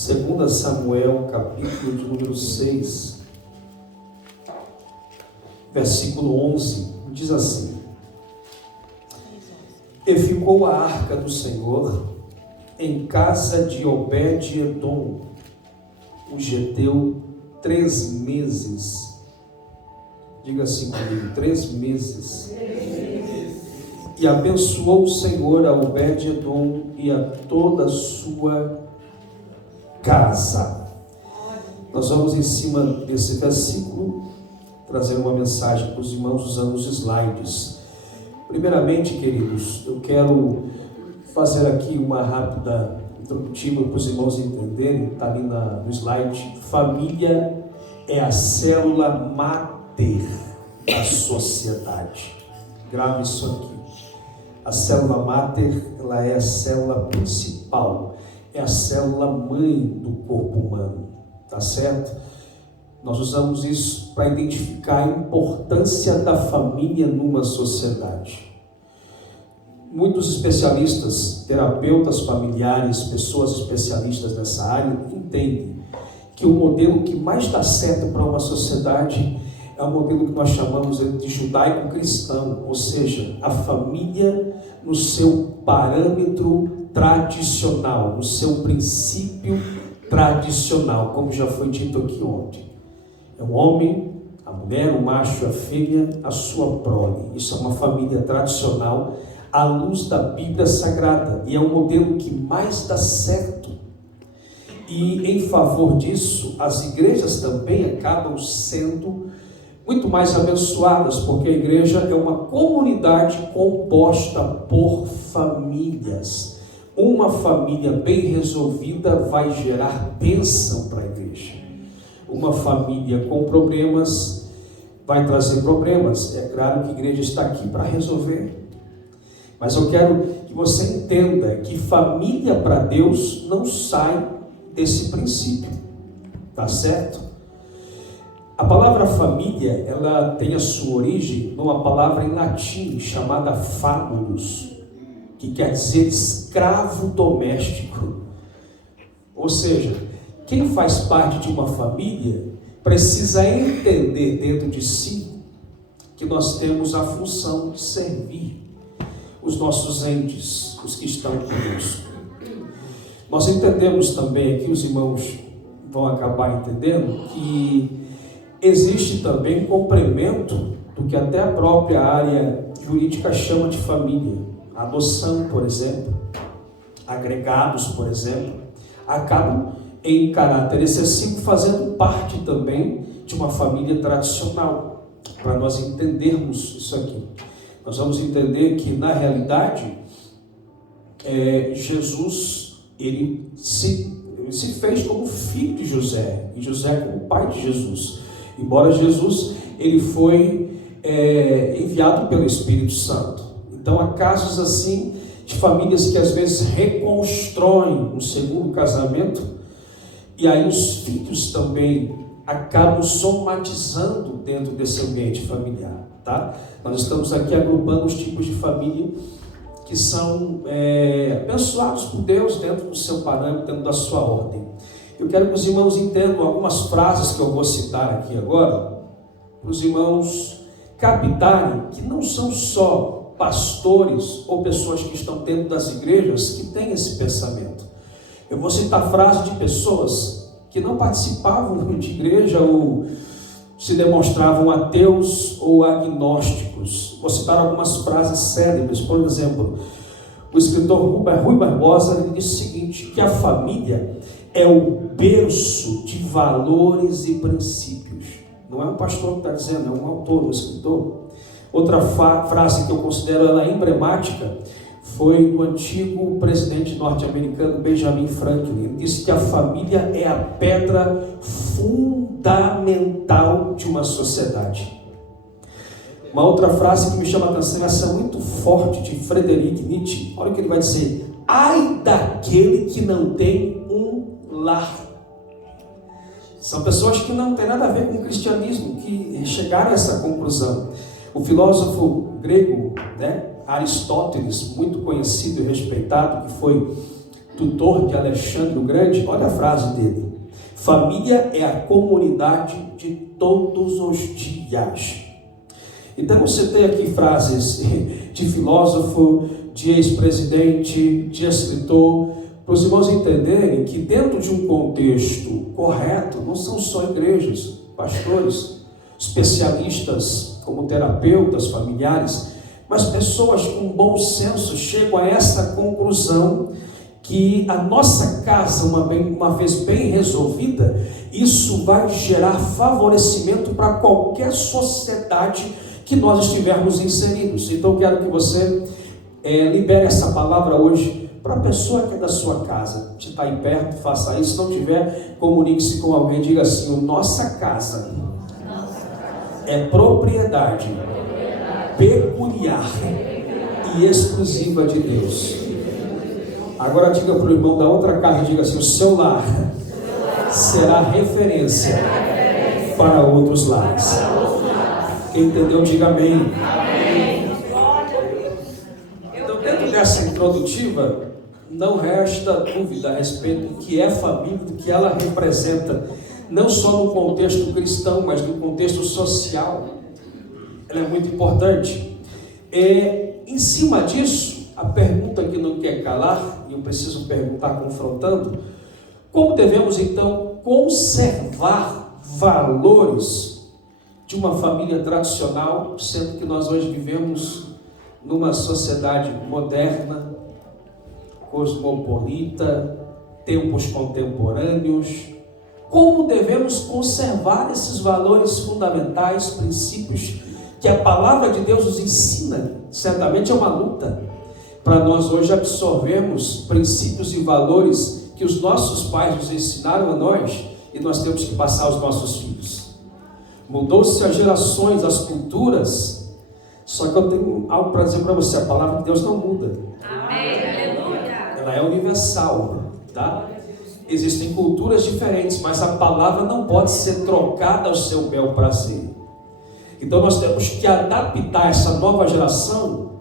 2 Samuel, capítulo de número 6, versículo 11, diz assim: E ficou a arca do Senhor em casa de Obed-edom, o geteu, 3 meses. Diga assim comigo: 3 meses. E abençoou o Senhor a Obed-edom e a toda a sua casa. Nós vamos, em cima desse versículo, trazer uma mensagem para os irmãos usando os slides. Primeiramente, queridos, eu quero fazer aqui uma rápida introdutiva para os irmãos entenderem. Está ali no slide. Família é a célula máter da sociedade. Grave isso aqui. A célula máter, ela é a célula principal, é a célula mãe do corpo humano, tá certo? Nós usamos isso para identificar a importância da família numa sociedade. Muitos especialistas, terapeutas familiares, pessoas especialistas nessa área, entendem que o modelo que mais dá certo para uma sociedade é o modelo que nós chamamos de judaico-cristão, ou seja, a família no seu parâmetro tradicional, no seu princípio tradicional, como já foi dito aqui ontem. É o homem, a mulher, o macho, a fêmea, a sua prole. Isso é uma família tradicional à luz da Bíblia Sagrada, e é um modelo que mais dá certo. E em favor disso, as igrejas também acabam sendo muito mais abençoadas, porque a igreja é uma comunidade composta por famílias. Uma família bem resolvida vai gerar bênção para a igreja. Uma família com problemas vai trazer problemas. É claro que a igreja está aqui para resolver. Mas eu quero que você entenda que família para Deus não sai desse princípio. Tá certo? A palavra família, ela tem a sua origem numa palavra em latim chamada famulus, que quer dizer escravo doméstico. Ou seja, quem faz parte de uma família precisa entender dentro de si que nós temos a função de servir os nossos entes, os que estão conosco. Nós entendemos também aqui, os irmãos vão acabar entendendo, que existe também um complemento do que até a própria área jurídica chama de família. A adoção, por exemplo, agregados, por exemplo, acabam em caráter excessivo fazendo parte também de uma família tradicional. Para nós entendermos isso aqui, nós vamos entender que na realidade Jesus ele se fez como filho de José e José como pai de Jesus. Embora Jesus ele foi enviado pelo Espírito Santo. Então há casos assim de famílias que às vezes reconstroem um segundo casamento, e aí os filhos também acabam somatizando dentro desse ambiente familiar, tá? Nós estamos aqui agrupando os tipos de família que são abençoados por Deus dentro do seu parâmetro, dentro da sua ordem. Eu quero que os irmãos entendam algumas frases que eu vou citar aqui agora, para os irmãos captarem que não são só pastores ou pessoas que estão dentro das igrejas que têm esse pensamento. Eu vou citar frases de pessoas que não participavam de igreja ou se demonstravam ateus ou agnósticos. Vou citar algumas frases célebres. Por exemplo, o escritor Rui Barbosa ele disse o seguinte, que a família é o berço de valores e princípios. Não é um pastor que está dizendo, é um autor, um escritor. Outra frase que eu considero ela emblemática foi do antigo presidente norte-americano Benjamin Franklin. Ele disse que a família é a pedra fundamental de uma sociedade. Uma outra frase que me chama a atenção, essa é muito forte, de Friedrich Nietzsche. Olha o que ele vai dizer: ai daquele que não tem um lar. São pessoas que não têm nada a ver com o cristianismo, que chegaram a essa conclusão. O filósofo grego, Aristóteles, muito conhecido e respeitado, que foi tutor de Alexandre o Grande, olha a frase dele: família é a comunidade de todos os dias. Então você tem aqui frases de filósofo, de ex-presidente, de escritor, para os irmãos entenderem que dentro de um contexto correto, não são só igrejas, pastores, especialistas como terapeutas familiares, mas pessoas com bom senso chegam a essa conclusão que a nossa casa, uma vez bem resolvida, isso vai gerar favorecimento para qualquer sociedade que nós estivermos inseridos. Então eu quero que você libere essa palavra hoje para a pessoa que é da sua casa. Se está aí perto, faça isso. Se não tiver, comunique-se com alguém, diga assim: nossa casa é propriedade peculiar e exclusiva de Deus. Agora diga para o irmão da outra casa, diga assim: o seu lar será referência para outros lares. Quem entendeu, diga amém. Então, dentro dessa introdutiva, não resta dúvida a respeito do que é família, do que ela representa, não só no contexto cristão, mas no contexto social. Ela é muito importante. Em cima disso, a pergunta que não quer calar, e eu preciso perguntar confrontando: como devemos então conservar valores de uma família tradicional, sendo que nós hoje vivemos numa sociedade moderna, cosmopolita, tempos contemporâneos? Como devemos conservar esses valores fundamentais, princípios que a palavra de Deus nos ensina? Certamente é uma luta para nós hoje absorvermos princípios e valores que os nossos pais nos ensinaram a nós, e nós temos que passar aos nossos filhos. Mudou-se as gerações, as culturas, só que eu tenho algo para dizer para você: a palavra de Deus não muda. Amém. Ela é universal, tá? Existem culturas diferentes, mas a palavra não pode ser trocada ao seu bel prazer. Então nós temos que adaptar essa nova geração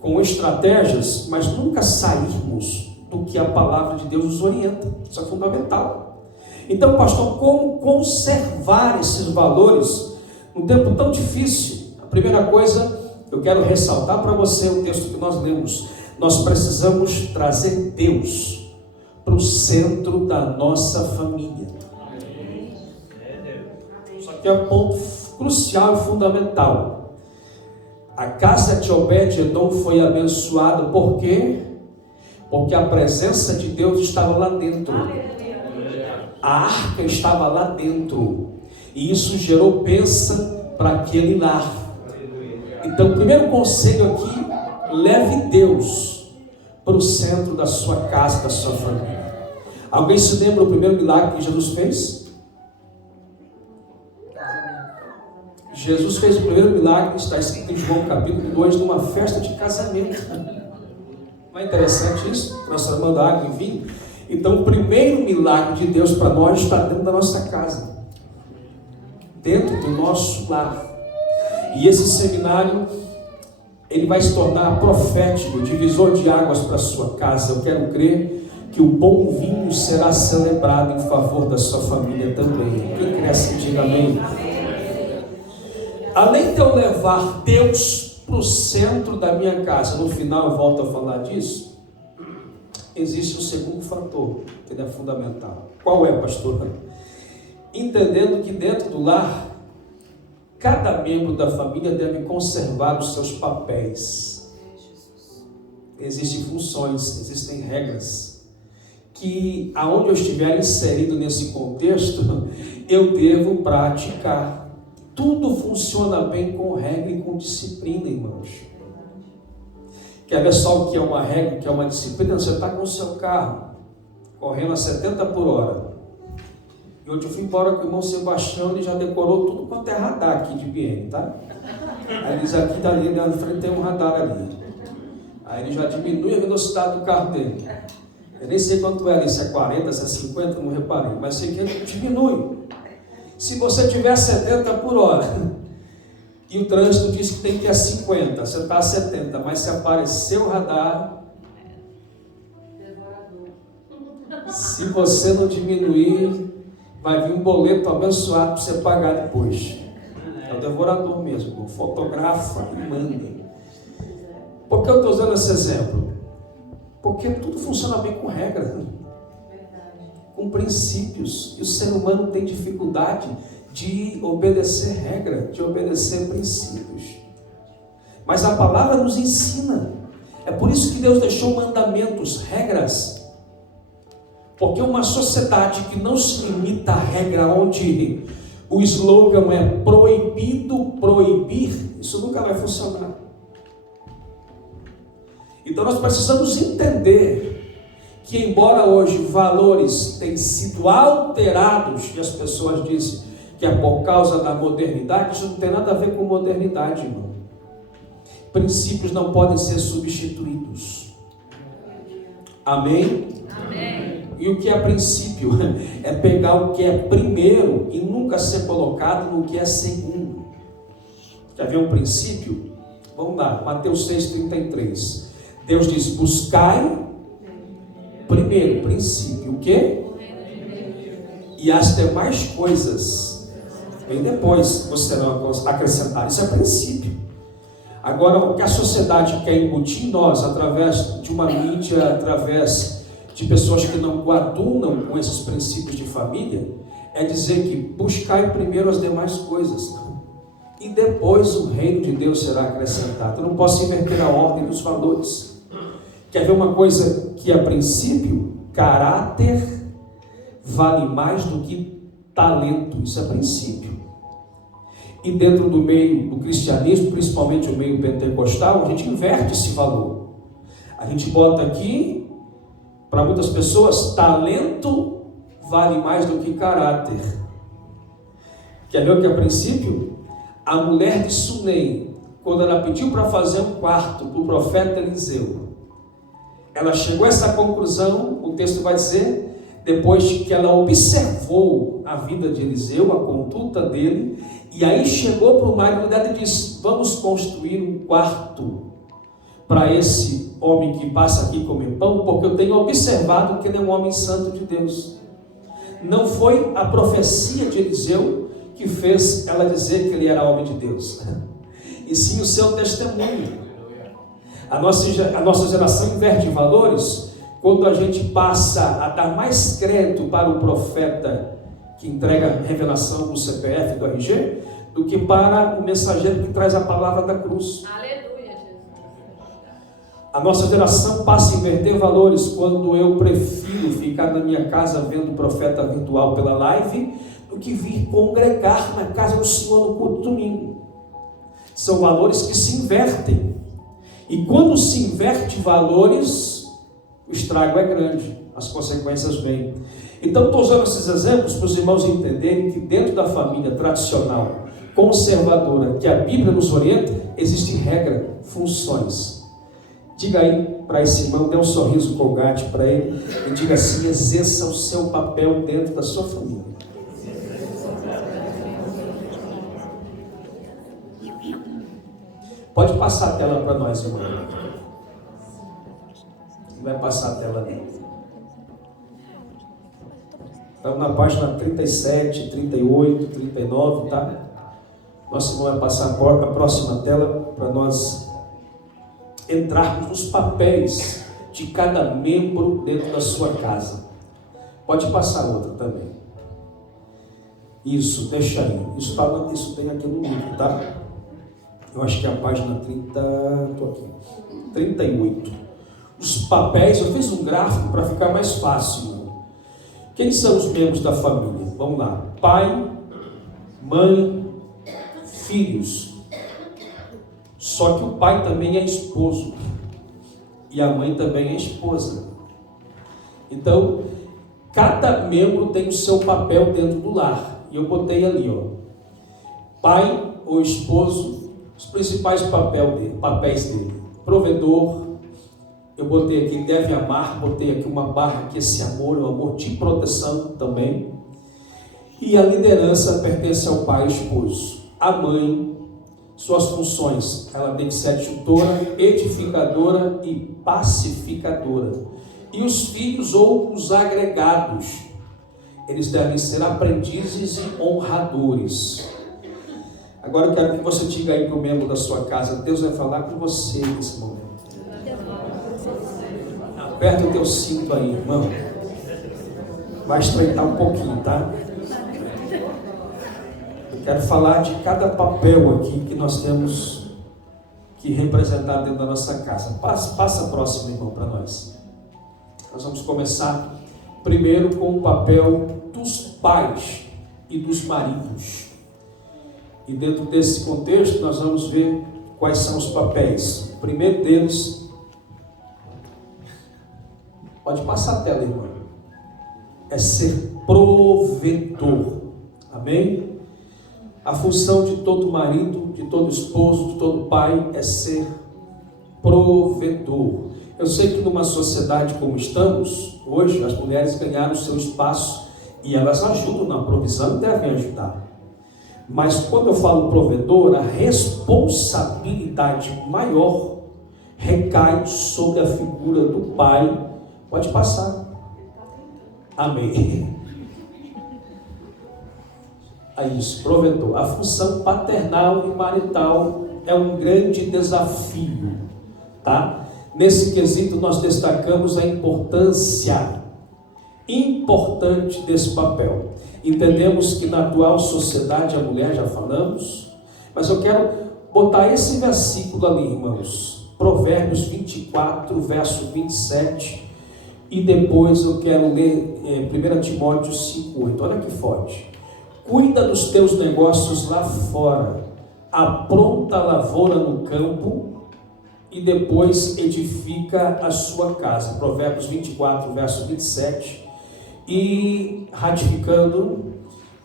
com estratégias, mas nunca sairmos do que a palavra de Deus nos orienta. Isso é fundamental. Então, pastor, como conservar esses valores num tempo tão difícil? A primeira coisa, eu quero ressaltar para você o texto que nós lemos. Nós precisamos trazer Deus para o centro da nossa família. Só que é um ponto crucial e fundamental. A casa de Obed-Edom foi abençoada. Por quê? Porque a presença de Deus estava lá dentro. A arca estava lá dentro. E isso gerou bênção para aquele lar. Então, o primeiro conselho aqui: leve Deus para o centro da sua casa, da sua família. Alguém se lembra do primeiro milagre que Jesus fez? Jesus fez o primeiro milagre, está escrito em João capítulo 2, numa festa de casamento. Não é interessante isso? Transformando água em vinho. Então, o primeiro milagre de Deus para nós está dentro da nossa casa, dentro do nosso lar. E esse seminário, ele vai se tornar profético, divisor de águas para a sua casa. Eu quero crer que o bom vinho será celebrado em favor da sua família também. Quem crê assim, diga amém. Além de eu levar Deus para o centro da minha casa, no final eu volto a falar disso, existe um segundo fator que é fundamental. Qual é, pastor? Entendendo que dentro do lar, cada membro da família deve conservar os seus papéis. Existem funções, existem regras, que aonde eu estiver inserido nesse contexto, eu devo praticar. Tudo funciona bem com regra e com disciplina, irmãos. Quer ver só o que é uma regra, o que é uma disciplina? Você está com o seu carro correndo a 70 por hora. E hoje eu fui embora com o irmão Sebastião, ele já decorou tudo quanto é radar aqui de BN, tá? Aí ele diz: aqui dali na frente tem um radar ali. Aí ele já diminui a velocidade do carro dele. Eu nem sei quanto é ali, se é 40, se é 50, não reparei, mas sei que ele diminui. Se você tiver 70 por hora e o trânsito diz que tem que ir a 50, você está a 70, mas se aparecer o radar, Se você não diminuir, vai vir um boleto abençoado para você pagar depois. É o devorador mesmo, fotografa e manda. Por que eu estou usando esse exemplo? Porque tudo funciona bem com regra, com princípios. E o ser humano tem dificuldade de obedecer regra, de obedecer princípios. Mas a palavra nos ensina. É por isso que Deus deixou mandamentos, regras. Porque uma sociedade que não se limita à regra, onde o slogan é proibido proibir, isso nunca vai funcionar. Então nós precisamos entender que, embora hoje valores tenham sido alterados, e as pessoas dizem que é por causa da modernidade, isso não tem nada a ver com modernidade, irmão. Princípios não podem ser substituídos. Amém? Amém. E o que é princípio? É pegar o que é primeiro e nunca ser colocado no que é segundo. Quer ver um princípio? Vamos lá, Mateus 6,33. Deus diz: buscai primeiro, princípio, o quê? E as demais coisas vem depois, você não acrescentar. Isso é princípio. Agora, o que a sociedade quer embutir em nós, através de uma mídia, através de pessoas que não coadunam com esses princípios de família, é dizer que buscai primeiro as demais coisas, e depois o reino de Deus será acrescentado. Eu não posso inverter a ordem dos valores. Quer ver uma coisa que, a princípio, caráter vale mais do que talento. Isso é princípio. E dentro do meio do cristianismo, principalmente o meio pentecostal, a gente inverte esse valor. A gente bota aqui, para muitas pessoas, talento vale mais do que caráter. Quer ver o que é princípio? A mulher de Sunem, quando ela pediu para fazer um quarto para o profeta Eliseu, ela chegou a essa conclusão, o texto vai dizer, depois que ela observou a vida de Eliseu, a conduta dele, e aí chegou para o marido dela e disse: vamos construir um quarto para esse homem que passa aqui comer pão, porque eu tenho observado que ele é um homem santo de Deus. Não foi a profecia de Eliseu que fez ela dizer que ele era homem de Deus, e sim o seu testemunho. A nossa geração inverte valores quando a gente passa a dar mais crédito para o profeta que entrega a revelação do CPF e do RG, do que para o mensageiro que traz a palavra da cruz. Aleluia, Jesus. A nossa geração passa a inverter valores quando eu prefiro ficar na minha casa vendo o profeta virtual pela live, do que vir congregar na casa do Senhor no culto domingo. São valores que se invertem. E quando se inverte valores, o estrago é grande, as consequências vêm. Então, estou usando esses exemplos para os irmãos entenderem que dentro da família tradicional, conservadora, que a Bíblia nos orienta, existe regra, funções. Diga aí para esse irmão, dê um sorriso colgate para ele e diga assim: exerça o seu papel dentro da sua família. Pode passar a tela para nós, irmão. Não vai passar a tela não. Estamos na página 37, 38, 39, tá? Nosso irmão vai passar a próxima tela para nós entrarmos nos papéis de cada membro dentro da sua casa. Pode passar outra também. Isso, deixa aí. Isso tem aqui no livro, tá? Eu acho que é a página 38. Os papéis, eu fiz um gráfico para ficar mais fácil. Quem são os membros da família? Vamos lá. Pai, mãe, filhos. Só que o pai também é esposo. E a mãe também é esposa. Então, cada membro tem o seu papel dentro do lar. E eu botei ali, ó. Pai ou esposo, os principais papéis dele. Provedor. Eu botei aqui, deve amar, botei aqui uma barra, que esse amor é um amor de proteção também. E a liderança pertence ao pai e esposo. A mãe, suas funções, ela tem que ser tutora, edificadora e pacificadora. E os filhos ou os agregados, eles devem ser aprendizes e honradores. Agora eu quero que você diga aí para o membro da sua casa: Deus vai falar com você nesse momento. Aperta o teu cinto aí, irmão. Vai estreitar um pouquinho, tá? Eu quero falar de cada papel aqui que nós temos que representar dentro da nossa casa. Passa a próxima, irmão, para nós. Nós vamos começar primeiro com o papel dos pais e dos maridos. E dentro desse contexto nós vamos ver quais são os papéis. O primeiro deles, pode passar a tela, irmão, é ser provedor. Amém? A função de todo marido, de todo esposo, de todo pai é ser provedor. Eu sei que numa sociedade como estamos hoje, as mulheres ganharam o seu espaço e elas ajudam na provisão e devem ajudar. Mas quando eu falo provedor, a responsabilidade maior recai sobre a figura do pai. Pode passar. Amém. É isso, provedor. A função paternal e marital é um grande desafio, tá? Nesse quesito nós destacamos a importância importante desse papel. Entendemos que na atual sociedade a mulher, já falamos, mas eu quero botar esse versículo ali, irmãos, Provérbios 24, verso 27, e depois eu quero ler 1 Timóteo 5:8. Olha que forte. Cuida dos teus negócios lá fora, apronta a lavoura no campo e depois edifica a sua casa. Provérbios 24, verso 27. E ratificando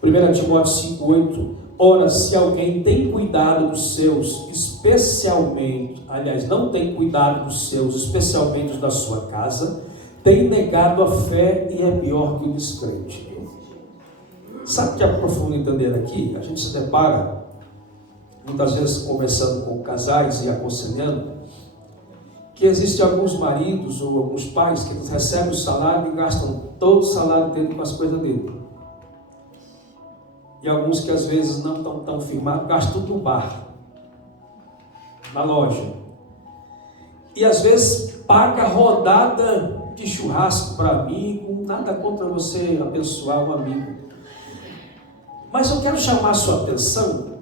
1 Timóteo 5:8, ora, se alguém tem cuidado dos seus, especialmente, aliás, não tem cuidado dos seus, especialmente os da sua casa, tem negado a fé e é pior que o descrente. Sabe o que é profundo entender aqui? A gente se depara, muitas vezes conversando com casais e aconselhando, que existem alguns maridos ou alguns pais que recebem o salário e gastam todo o salário dele com as coisas dele. E alguns que às vezes não estão tão firmados, gastam tudo no bar, na loja. E às vezes paga rodada de churrasco para amigo, nada contra você abençoar um amigo. Mas eu quero chamar a sua atenção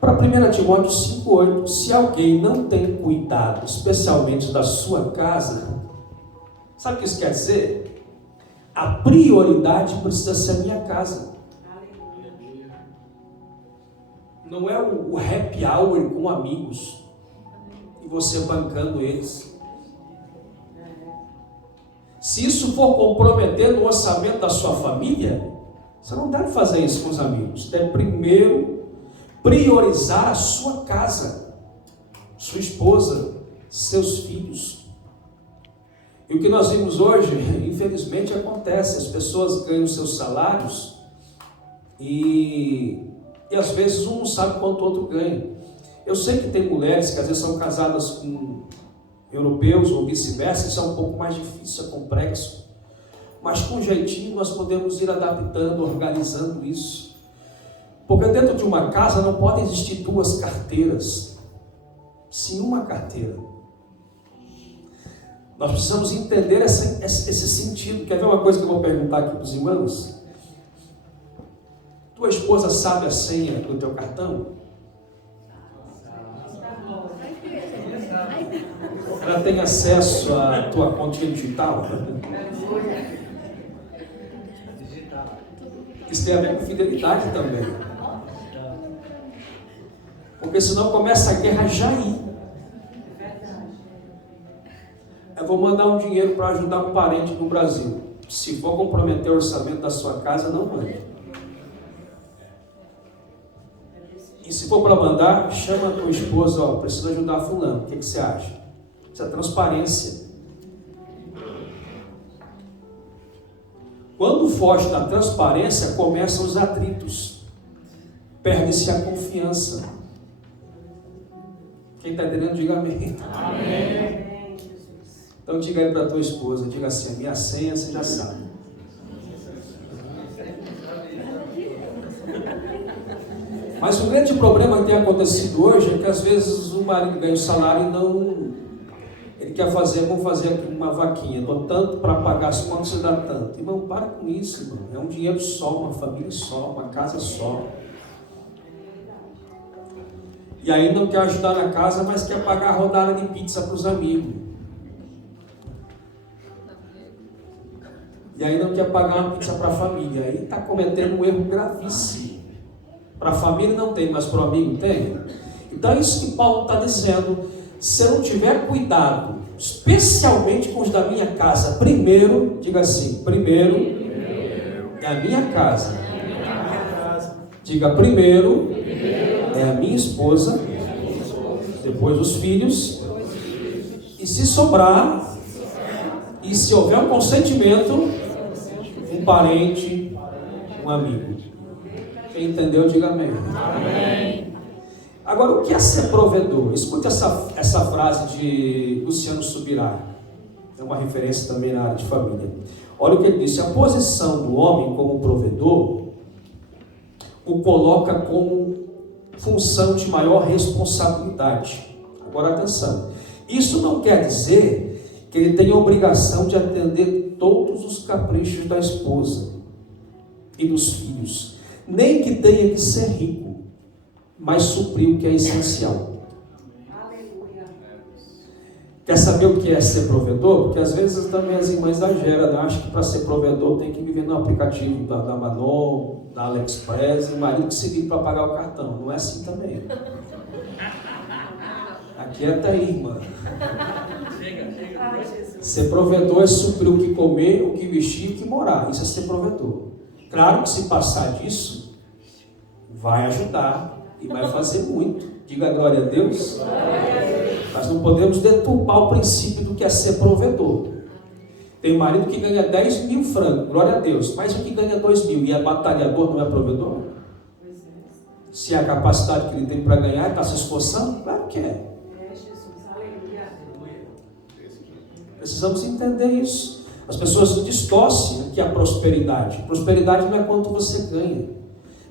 para 1 Timóteo 5:8, se alguém não tem cuidado, especialmente da sua casa, sabe o que isso quer dizer? A prioridade precisa ser a minha casa. Não é o happy hour com amigos e você bancando eles. Se isso for comprometer o orçamento da sua família, você não deve fazer isso com os amigos. Deve primeiro priorizar a sua casa, sua esposa, seus filhos. E o que nós vimos hoje, infelizmente, acontece. As pessoas ganham seus salários e às vezes um não sabe quanto o outro ganha. Eu sei que tem mulheres que às vezes são casadas com europeus ou vice-versa, isso é um pouco mais difícil, é complexo. Mas com jeitinho nós podemos ir adaptando, organizando isso. Porque dentro de uma casa não pode existir duas carteiras, sim uma carteira. Nós precisamos entender esse sentido. Quer ver uma coisa que eu vou perguntar aqui para os irmãos? Tua esposa sabe a senha do teu cartão? Ela tem acesso à tua conta digital? Isso tem a ver com fidelidade também. Porque senão começa a guerra já aí. Eu vou mandar um dinheiro para ajudar um parente no Brasil. Se for comprometer o orçamento da sua casa, não mande. E se for para mandar, chama a tua esposa, ó, precisa ajudar fulano. O que você acha? Isso é transparência. Quando foge da transparência, começam os atritos. Perde-se a confiança. Quem está entendendo, diga amém. Amém. Então diga aí para a tua esposa, diga assim, a minha senha você já sabe. Mas o grande problema que tem acontecido hoje é que às vezes o marido ganha o salário e não... Ele quer fazer, vamos fazer aqui uma vaquinha, dou tanto para pagar as contas, você dá tanto. Irmão, para com isso, irmão. É um dinheiro só, uma família só, uma casa só. E aí não quer ajudar na casa, mas quer pagar a rodada de pizza para os amigos. E aí não quer pagar uma pizza para a família. Aí está cometendo um erro gravíssimo. Para a família não tem, mas para o amigo tem. Então é isso que Paulo está dizendo. Se eu não tiver cuidado, especialmente com os da minha casa, primeiro, diga assim, primeiro é a minha casa. Diga primeiro é a minha esposa, depois os filhos, e se sobrar, e se houver um consentimento, um parente, um amigo. Quem entendeu, diga amém. Amém. Agora, o que é ser provedor? Escute essa frase de Luciano Subirá. É uma referência também na área de família. Olha o que ele disse. A posição do homem como provedor o coloca como função de maior responsabilidade. Agora, atenção. Isso não quer dizer que ele tem a obrigação de atender todos os caprichos da esposa e dos filhos. Nem que tenha que ser rico, mas suprir o que é essencial. Aleluia. Quer saber o que é ser provedor? Porque às vezes também as irmãs exageram, né? Acham que para ser provedor tem que viver no aplicativo da Manon, da AliExpress, e o marido que se vira para pagar o cartão. Não é assim também. Aqui é até irmã. Ser provedor é suprir o que comer, o que vestir e o que morar. Isso é ser provedor. Claro que se passar disso, vai ajudar e vai fazer muito. Diga glória a Deus. Nós não podemos deturpar o princípio do que é ser provedor. Tem marido que ganha 10 mil francos, glória a Deus, mas o que ganha 2 mil e é batalhador, não é provedor? Se a capacidade que ele tem para ganhar está se esforçando, claro que é. Precisamos entender isso. As pessoas distorcem o que é a prosperidade. Prosperidade não é quanto você ganha,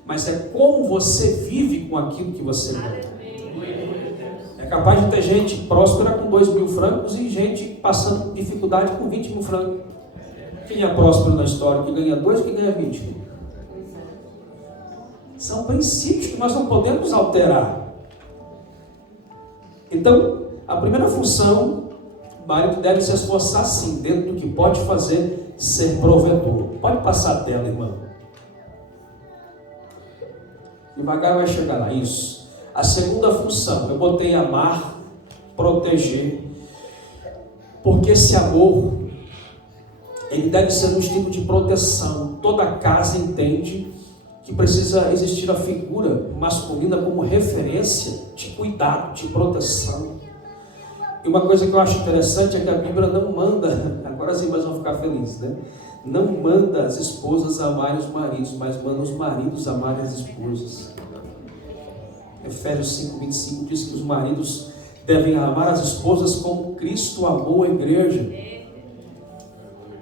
mas é como você vive com aquilo que você ganha. É capaz de ter gente próspera com 2 mil francos e gente passando dificuldade com 20 mil francos. Quem é próspero na história? Que ganha 2, que ganha 20. São princípios que nós não podemos alterar. Então, a primeira função, o marido deve se esforçar sim, dentro do que pode fazer, ser provedor. Pode passar a tela, irmão. Devagar vai chegar lá, isso. A segunda função, eu botei amar, proteger, porque esse amor, ele deve ser um instinto de proteção. Toda casa entende que precisa existir a figura masculina como referência de cuidado, de proteção. E uma coisa que eu acho interessante é que a Bíblia não manda, agora as irmãs vão ficar felizes, né? Não manda as esposas amarem os maridos, mas manda os maridos amarem as esposas. Efésios 5:25 diz que os maridos devem amar as esposas como Cristo amou a igreja,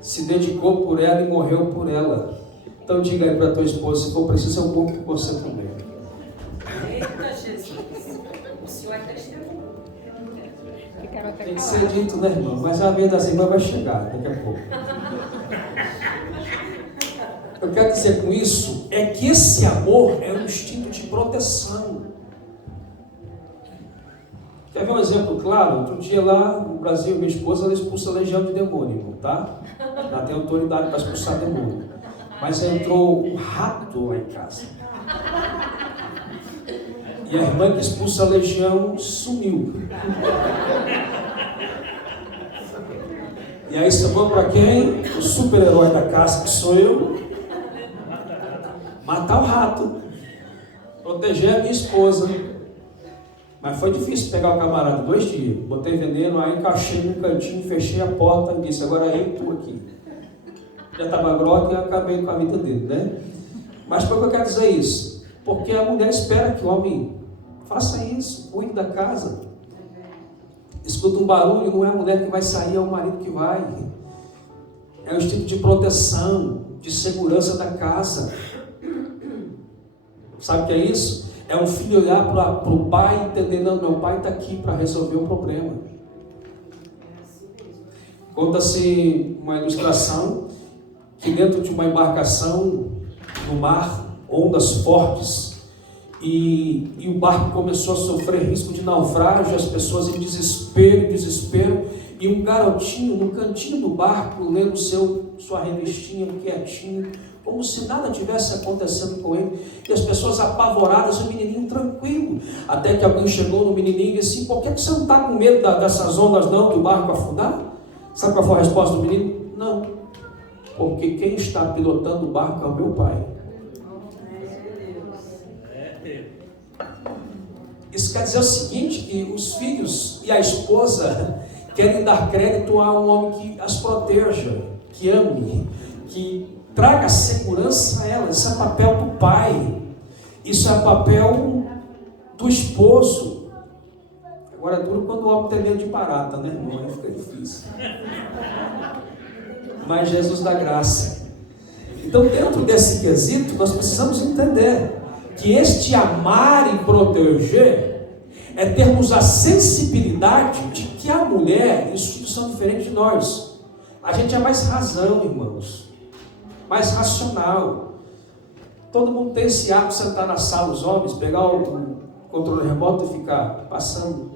se dedicou por ela e morreu por ela. Então diga aí para a tua esposa, se for preciso, é um pouco que você também. Eita Jesus, o Senhor é testemunho. Tem que ser dito, né, irmão? Mas a vez das irmãs vai chegar daqui a pouco. Eu quero dizer com isso é que esse amor é um instinto de proteção. Quer ver um exemplo claro? Outro dia lá no Brasil, minha esposa ela expulsa a legião de demônio, tá? Ela tem autoridade para expulsar demônio. Mas entrou um rato lá em casa. E a irmã que expulsa a legião sumiu. E aí sobrou para quem? O super-herói da casa, que sou eu. Matar o rato. Proteger a minha esposa. Mas foi difícil pegar o camarada 2 dias. Botei veneno, aí encaixei no cantinho, fechei a porta e disse, agora eu e tu aqui. Já estava grogue e acabei com a vida dele, né? Mas por que eu quero dizer isso? Porque a mulher espera que o homem faça isso, cuide da casa. escuta um barulho, não é a mulher que vai sair, é o marido que vai. É o instinto de proteção, de segurança da casa. Sabe o que é isso? É um filho olhar para o pai, entendendo, meu pai está aqui para resolver o problema. Conta-se uma ilustração que dentro de uma embarcação no mar, ondas fortes, e o barco começou a sofrer risco de naufrágio, as pessoas em desespero, e um garotinho no cantinho do barco, lendo sua revistinha, quietinho, como se nada tivesse acontecendo com ele, e as pessoas apavoradas, o menininho tranquilo, até que alguém chegou no menininho e disse assim, por que você não está com medo dessas ondas não, do barco afundar? Sabe qual foi a resposta do menino? Não, porque quem está pilotando o barco é o meu pai. Isso quer dizer o seguinte, que os filhos e a esposa querem dar crédito a um homem que as proteja, que ame, que traga segurança a elas. Isso é papel do pai, isso é papel do esposo. Agora é duro quando o homem tem medo de barata, né, irmão? Aí fica difícil. Mas Jesus dá graça. Então, dentro desse quesito, nós precisamos entender que este amar e proteger é termos a sensibilidade de que a mulher e os filhos são diferentes de nós. A gente é mais razão, irmãos, mais racional. Todo mundo tem esse hábito de sentar na sala, os homens, pegar o controle remoto e ficar passando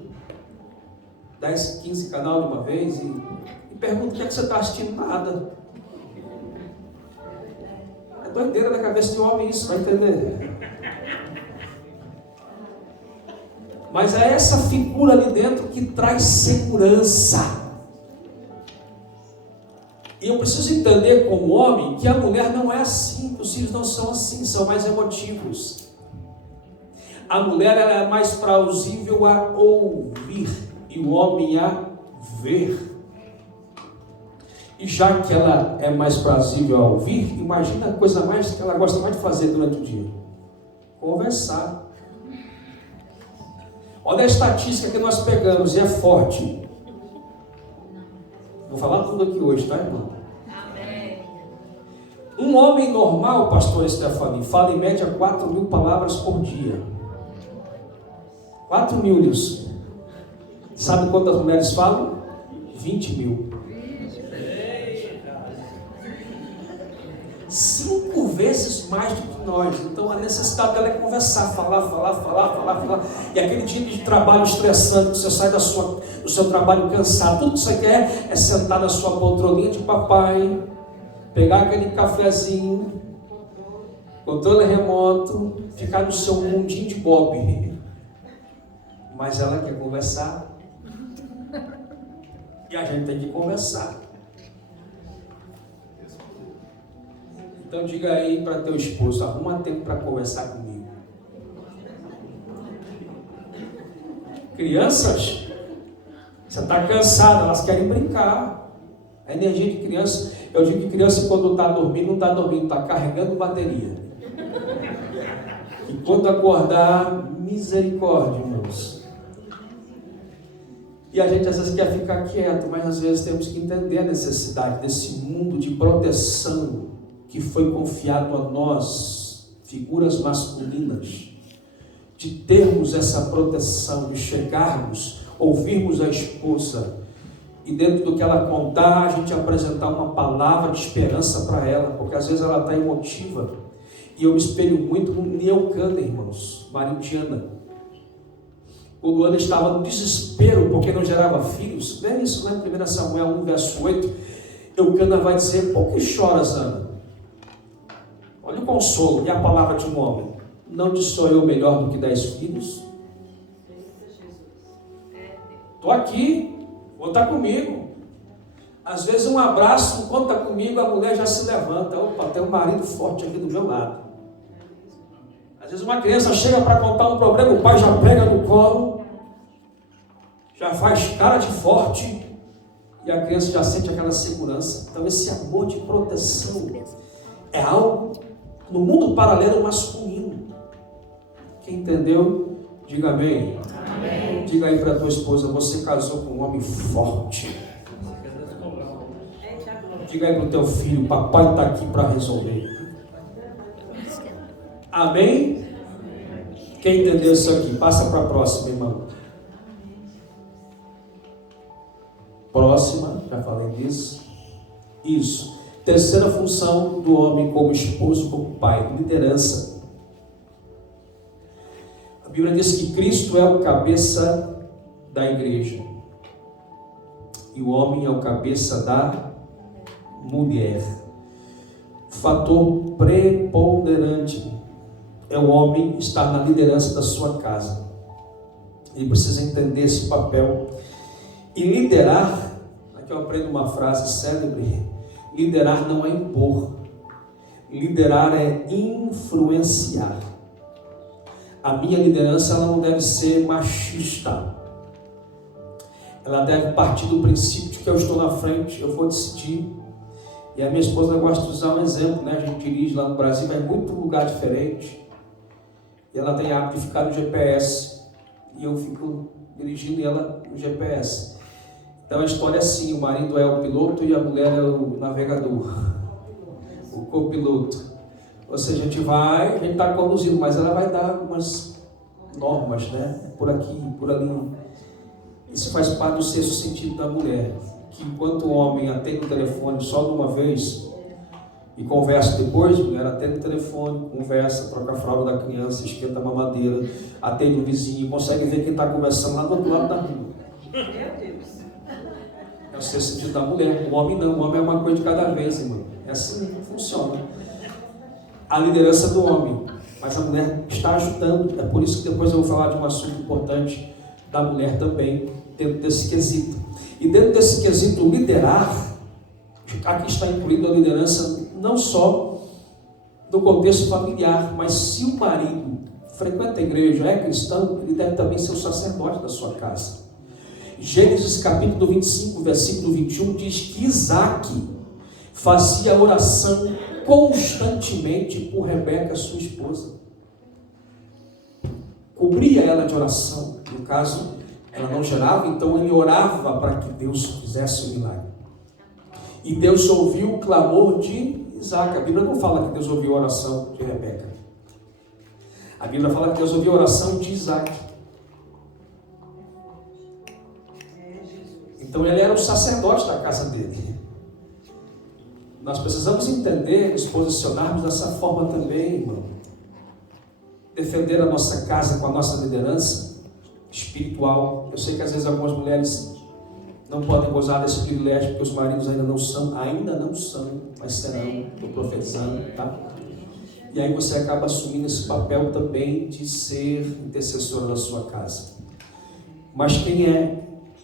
10, 15 canal de uma vez e pergunta o que é que você está assistindo. Nada. É doideira da cabeça de homem isso, vai entender. Mas é essa figura ali dentro que traz segurança. E eu preciso entender como homem que a mulher não é assim, que os filhos não são assim, são mais emotivos. A mulher ela é mais plausível a ouvir e o homem a ver. E já que ela é mais plausível a ouvir, imagina a coisa mais que ela gosta mais de fazer durante o dia: conversar. Olha a estatística que nós pegamos e é forte. Vou falar tudo aqui hoje, tá, irmão? Amém. Um homem normal, pastor Stephanie, fala em média 4.000 palavras por dia. 4.000, Nilson. Sabe quantas mulheres falam? 20.000. 5 vezes mais do que nós. Então a necessidade dela é conversar, falar. E aquele tipo de trabalho estressante, que você sai do seu trabalho cansado, tudo que você quer é sentar na sua poltroninha de papai, pegar aquele cafezinho, controle remoto, ficar no seu mundinho de Bob. Mas ela quer conversar. E a gente tem que conversar. Então diga aí para teu esposo, arruma tempo para conversar comigo. Crianças, você está cansado, elas querem brincar. A energia de criança, eu digo que criança quando está dormindo, não está dormindo, está carregando bateria. E quando acordar, misericórdia, irmãos. E a gente às vezes quer ficar quieto, mas às vezes temos que entender a necessidade desse mundo de proteção que foi confiado a nós, figuras masculinas, de termos essa proteção, de chegarmos, ouvirmos a esposa e dentro do que ela contar, a gente apresentar uma palavra de esperança para ela, porque às vezes ela está emotiva. E eu me espelho muito no Eucana, irmãos, marido de Ana. Quando Ana estava no desespero porque não gerava filhos, vê isso, né? 1 Samuel 1, verso 8, Eucana vai dizer: por que choras, Ana? Olha o consolo e a palavra de um homem: não te sou eu melhor do que 10 filhos? Estou aqui, conta comigo. Às vezes um abraço, conta comigo, a mulher já se levanta: opa, tem um marido forte aqui do meu lado. Às vezes uma criança chega para contar um problema, o pai já pega no colo, já faz cara de forte, e a criança já sente aquela segurança. Então esse amor de proteção é algo no mundo paralelo masculino. Quem entendeu, diga amém. Amém. Diga aí para tua esposa, você casou com um homem forte. Diga aí para o teu filho, papai está aqui para resolver. Amém? Quem entendeu isso aqui? Passa para a próxima, irmão. Próxima, já falei disso. Isso. Terceira função do homem como esposo, como pai, liderança. A Bíblia diz que Cristo é o cabeça da igreja. E o homem é o cabeça da mulher. Fator preponderante é o homem estar na liderança da sua casa. Ele precisa entender esse papel. E liderar, aqui eu aprendo uma frase célebre: liderar não é impor, liderar é influenciar. A minha liderança ela não deve ser machista. Ela deve partir do princípio de que eu estou na frente, eu vou decidir. E a minha esposa gosta de usar um exemplo, né? A gente dirige lá no Brasil, vai em muito lugar diferente. E ela tem hábito de ficar no GPS. E eu fico dirigindo ela no GPS. Então a história é assim: o marido é o piloto e a mulher é o navegador, o copiloto. Ou seja, a gente está conduzindo, mas ela vai dar algumas normas, né? Por aqui, por ali. Isso faz parte do sexto sentido da mulher, que enquanto o homem atende o telefone só de uma vez e conversa depois, a mulher atende o telefone, conversa, troca a fralda da criança, esquenta a mamadeira, atende o vizinho, consegue ver quem está conversando lá do outro lado da rua. Meu Deus. É o sexto sentido da mulher. O homem não, o homem é uma coisa de cada vez, irmão. É assim que funciona. A liderança do homem, mas a mulher está ajudando. É por isso que depois eu vou falar de um assunto importante da mulher também, dentro desse quesito. E dentro desse quesito liderar, aqui está incluída a liderança não só no contexto familiar, mas se o marido frequenta a igreja, é cristão, ele deve também ser o sacerdote da sua casa. Gênesis capítulo 25, versículo 21 diz que Isaac fazia oração constantemente por Rebeca, sua esposa. Cobria ela de oração. No caso, ela não gerava, então ele orava para que Deus fizesse o milagre. E Deus ouviu o clamor de Isaac. A Bíblia não fala que Deus ouviu a oração de Rebeca. A Bíblia fala que Deus ouviu a oração de Isaac. Então ele era o sacerdote da casa dele. Nós precisamos entender, nos posicionarmos dessa forma também, irmão. Defender a nossa casa com a nossa liderança espiritual. Eu sei que às vezes algumas mulheres não podem gozar desse privilégio porque os maridos ainda não são, mas serão. Estou profetizando, tá? E aí você acaba assumindo esse papel também de ser intercessora da sua casa. Mas quem é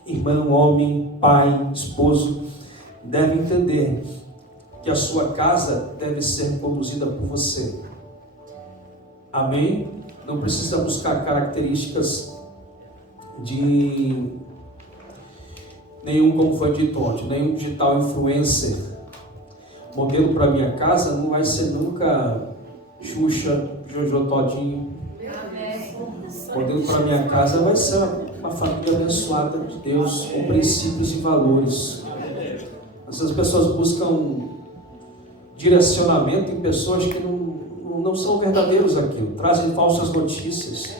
irmão, homem, pai, esposo, deve entender que a sua casa deve ser conduzida por você. Amém? Não precisa buscar características de nenhum, como foi dito ontem, nenhum digital influencer. Modelo para minha casa não vai ser nunca Xuxa, Jojo Todinho. Modelo para minha casa vai ser uma família abençoada de Deus, com princípios e valores. Essas pessoas buscam direcionamento em pessoas que não são verdadeiros aquilo, trazem falsas notícias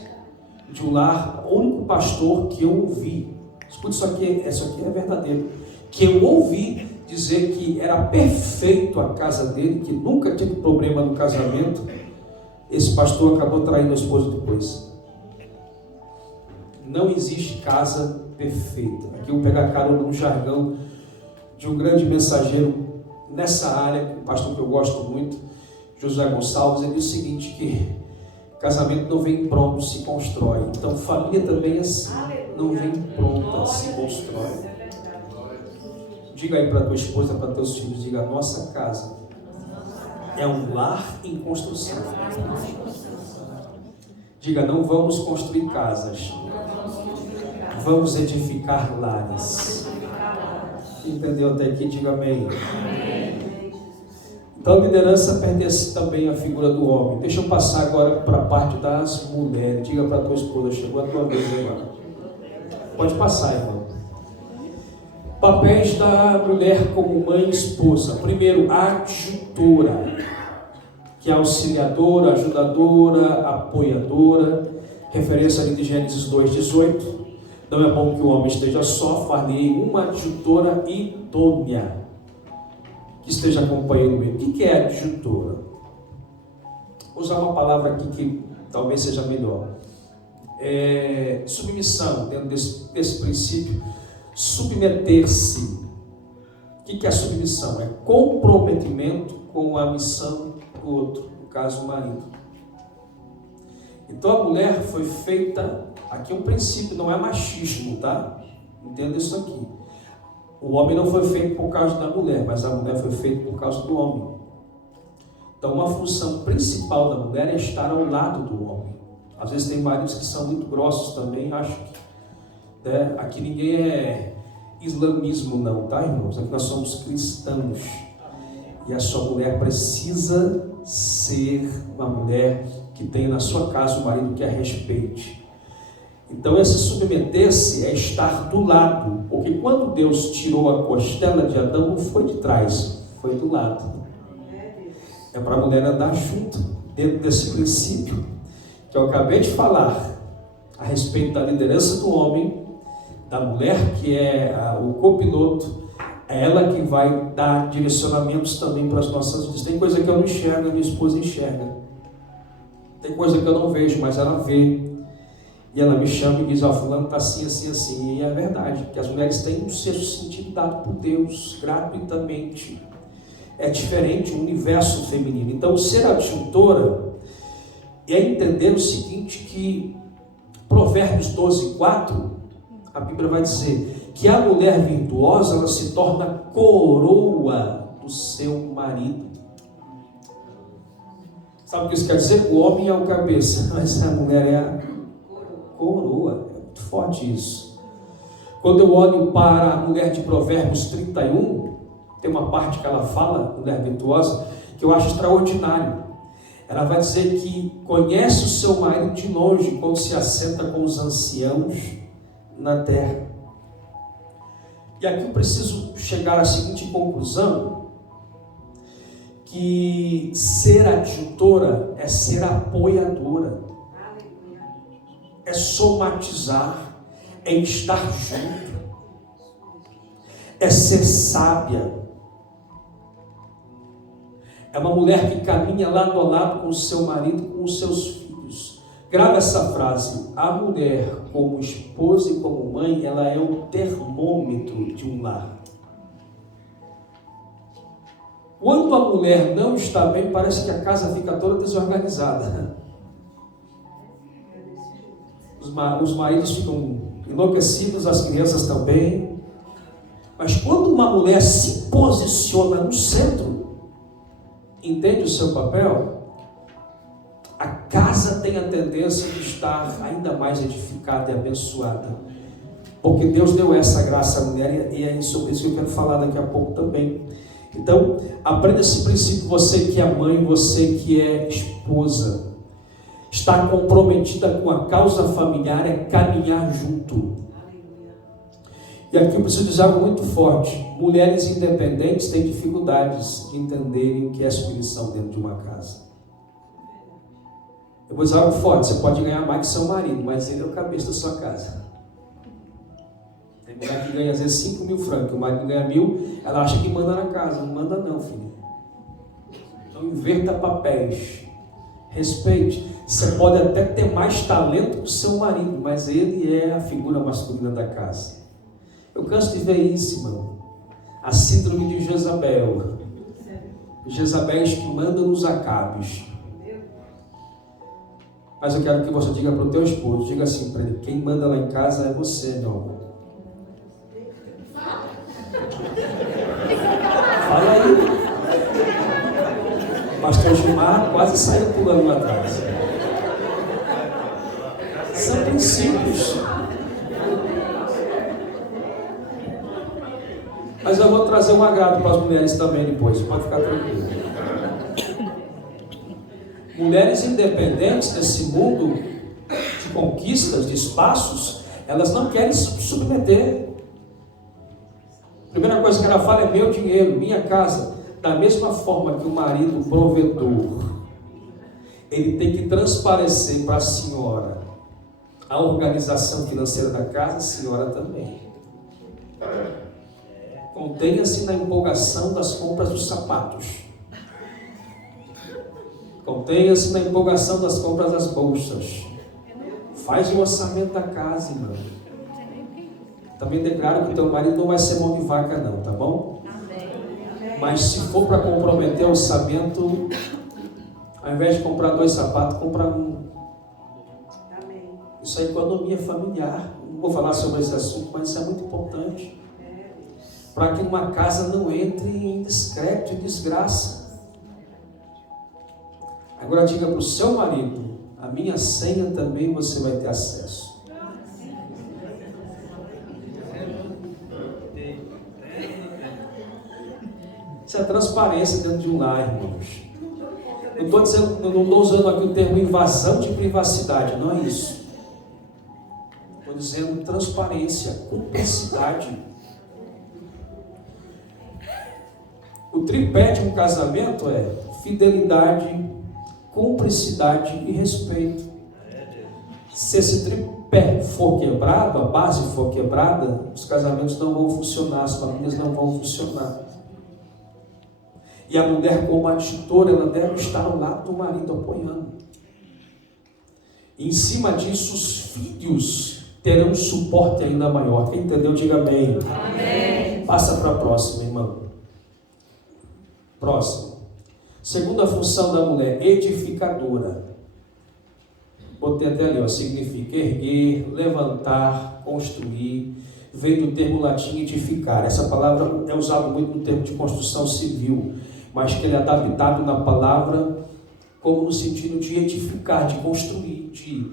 de um lar. O único pastor que eu ouvi, escute isso aqui é verdadeiro, que eu ouvi dizer que era perfeito a casa dele, que nunca teve problema no casamento, esse pastor acabou traindo a esposa depois. Não existe casa perfeita. Aqui eu vou pegar carona no jargão de um grande mensageiro nessa área, um pastor que eu gosto muito, José Gonçalves. Ele diz o seguinte, que casamento não vem pronto, se constrói. Então família também é assim, não vem pronta, se constrói. Diga aí para tua esposa, para teus filhos, diga: nossa casa é um lar em construção. Diga: não vamos construir casas, vamos edificar lares. Entendeu até aqui? Diga amém. Então a liderança pertence também à figura do homem. Deixa eu passar agora para a parte das mulheres. Diga para a tua esposa: chegou a tua vez agora. Pode passar, irmão. Papéis da mulher como mãe e esposa. Primeiro, adjutora, que é auxiliadora, ajudadora, apoiadora. Referência ali de Gênesis 2,18. Não é bom que o homem esteja só, far-lhe uma adjutora idônea, que esteja acompanhando ele. O que é adjutora? Vou usar uma palavra aqui que talvez seja melhor. Submissão, dentro desse princípio. Submeter-se. O que é submissão? É comprometimento com a missão do outro, no caso o marido. Então a mulher foi feita, aqui é um princípio, não é machismo, tá? Entenda isso aqui. O homem não foi feito por causa da mulher, mas a mulher foi feita por causa do homem. Então uma função principal da mulher é estar ao lado do homem. Às vezes tem maridos que são muito grossos também, acho que aqui ninguém é islamismo não, tá, irmãos? Aqui nós somos cristãos. E a sua mulher precisa ser uma mulher que tenha na sua casa um marido que a respeite. Então esse submeter-se é estar do lado, porque quando Deus tirou a costela de Adão, não foi de trás, foi do lado. É para a mulher andar junto, dentro desse princípio que eu acabei de falar, a respeito da liderança do homem, da mulher que é o copiloto, é ela que vai dar direcionamentos também para as nossas vidas. Tem coisa que eu não enxergo, a minha esposa enxerga. Tem coisa que eu não vejo, mas ela vê. E ela me chama e diz, fulano está assim, assim, assim. E é verdade, que as mulheres têm um sexto sentido dado por Deus, gratuitamente. É diferente o universo feminino. Então, ser adjutora é entender o seguinte, que Provérbios 12:4, a Bíblia vai dizer que a mulher virtuosa, ela se torna coroa do seu marido. Sabe o que isso quer dizer? O homem é o cabeça, mas a mulher é a coroa. É muito forte isso. Quando eu olho para a mulher de Provérbios 31, tem uma parte que ela fala, mulher virtuosa, que eu acho extraordinário. Ela vai dizer que conhece o seu marido de longe quando se assenta com os anciãos na terra. E aqui eu preciso chegar à seguinte conclusão, que ser adjutora é ser apoiadora, é somatizar, é estar junto, é ser sábia. É uma mulher que caminha lado a lado com o seu marido, com os seus filhos. Grava essa frase: a mulher, como esposa e como mãe, ela é o termômetro de um lar. Quando a mulher não está bem, parece que a casa fica toda desorganizada. Os maridos ficam enlouquecidos, as crianças também. Mas quando uma mulher se posiciona no centro, entende o seu papel, a casa tem a tendência de estar ainda mais edificada e abençoada, porque Deus deu essa graça à mulher, e é sobre isso que eu quero falar daqui a pouco também. Então, aprenda esse princípio, você que é mãe, você que é esposa, estar comprometida com a causa familiar é caminhar junto. E aqui eu preciso dizer algo muito forte: mulheres independentes têm dificuldades de entenderem o que é submissão dentro de uma casa. Eu vou dizer algo forte: você pode ganhar mais que seu marido, mas ele é o cabeça da sua casa. Tem mulher que ganha às vezes 5 mil francos, o marido ganha 1.000, ela acha que manda na casa. Não manda não, filho. Então inverta papéis, respeite. Você pode até ter mais talento que o seu marido, mas ele é a figura masculina da casa. Eu canso de ver isso, irmão. A síndrome de Jezabel. Jezabéis que mandam nos Acabes. Mas eu quero que você diga para o teu esposo, diga assim para ele: quem manda lá em casa é você, meu amor. Fala aí. Pastor Gilmar quase saiu pulando lá atrás. São princípios. Mas eu vou trazer um agrado para as mulheres também depois, pode ficar tranquilo. Mulheres independentes nesse mundo de conquistas, de espaços, Elas não querem se submeter. A primeira coisa que ela fala é meu dinheiro, minha casa. Da mesma forma que o marido provedor, ele tem que transparecer para a senhora a organização financeira da casa, a senhora também. Contenha-se na empolgação das compras dos sapatos. Contenha-se na empolgação das compras das bolsas. Faz o orçamento da casa, irmão. Também declaro que o teu marido não vai ser mão de vaca não, tá bom? Mas se for para comprometer o orçamento, ao invés de comprar 2 sapatos, compra 1. Isso é economia familiar. Não vou falar sobre esse assunto, mas isso é muito importante. Para que uma casa não entre em descrédito e desgraça. Agora diga para o seu marido, a minha senha também você vai ter acesso. Isso é transparência dentro de um lar, irmãos. Eu não estou usando aqui o termo invasão de privacidade, não é isso. Estou dizendo transparência, cumplicidade. O tripé de um casamento é fidelidade, cumplicidade e respeito. Se esse tripé for quebrado, a base for quebrada, os casamentos não vão funcionar, as famílias não vão funcionar. E a mulher, como atitude, ela deve estar ao lado do marido apoiando. E em cima disso, os filhos terão um suporte ainda maior. Quem entendeu, diga amém. Amém. Passa para a próxima, irmão. Próximo. Segunda função da mulher, edificadora. Botei até ali, ó, significa erguer, levantar, construir. Vem do termo latim edificar. Essa palavra é usada muito no termo de construção civil, mas que ele é adaptado na palavra como no sentido de edificar, de construir, de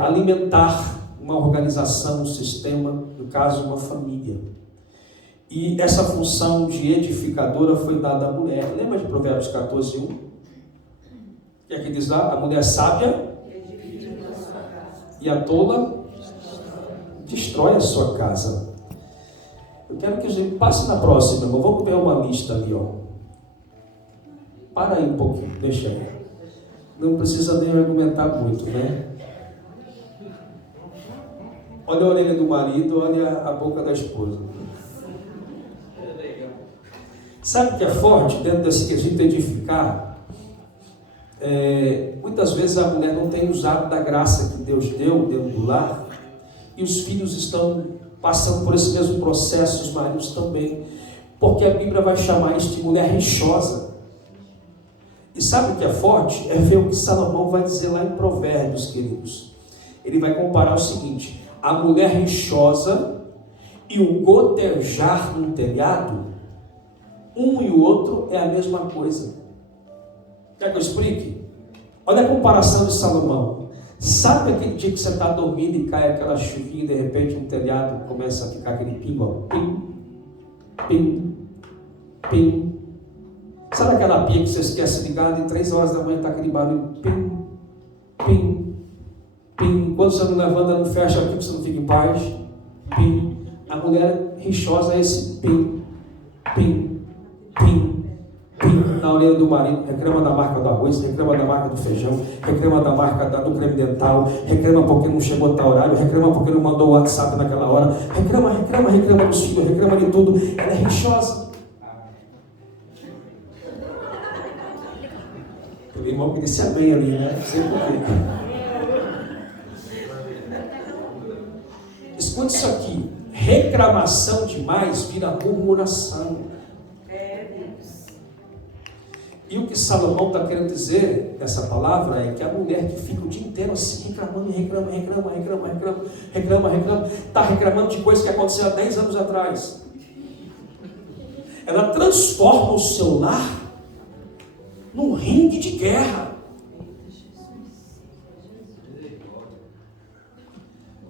alimentar uma organização, um sistema, no caso uma família. E essa função de edificadora foi dada à mulher. Lembra de Provérbios 14, 1? Que aqui diz lá, a mulher sábia e a tola destrói a sua casa. Eu quero que a gente passe na próxima, irmão. Vamos ver uma lista ali, ó. Para aí um pouquinho, deixa aí. Não precisa nem argumentar muito, né? Olha a orelha do marido, olha a boca da esposa. Sabe o que é forte dentro desse quesito edificar? Muitas vezes a mulher não tem usado da graça que Deus deu dentro do lar, e os filhos estão passando por esse mesmo processo, os maridos também, porque a Bíblia vai chamar isso de mulher rixosa. E sabe o que é forte? É ver o que Salomão vai dizer lá em Provérbios, queridos. Ele vai comparar o seguinte: a mulher rixosa e o gotejar no telhado, um e o outro é a mesma coisa. Quer que eu explique? Olha a comparação de Salomão. Sabe aquele dia que você está dormindo e cai aquela chuvinha e de repente um telhado começa a ficar aquele pingo, ó, pim, pim, pim. Sabe aquela pia que você esquece ligada e 3 horas da manhã está aquele barulho, pim, pim, pim. Quando você não levanta, não fecha aqui, você não fica em paz, pim. A mulher rixosa é esse pim, pim, pim, pim. Na orelha do marido, reclama da marca do arroz, reclama da marca do feijão, reclama da marca do creme dental, reclama porque não chegou a tal horário, reclama porque não mandou o WhatsApp naquela hora, reclama dos filhos, reclama de tudo. Ela é rixosa. O irmão que disse amém ali, né? Não sei porquê. Escute isso aqui. Reclamação demais vira murmuração. E o que Salomão está querendo dizer nessa palavra é que a mulher que fica o dia inteiro assim, reclamando, está reclamando de coisas que aconteceram há 10 anos atrás. Ela transforma o seu lar num ringue de guerra.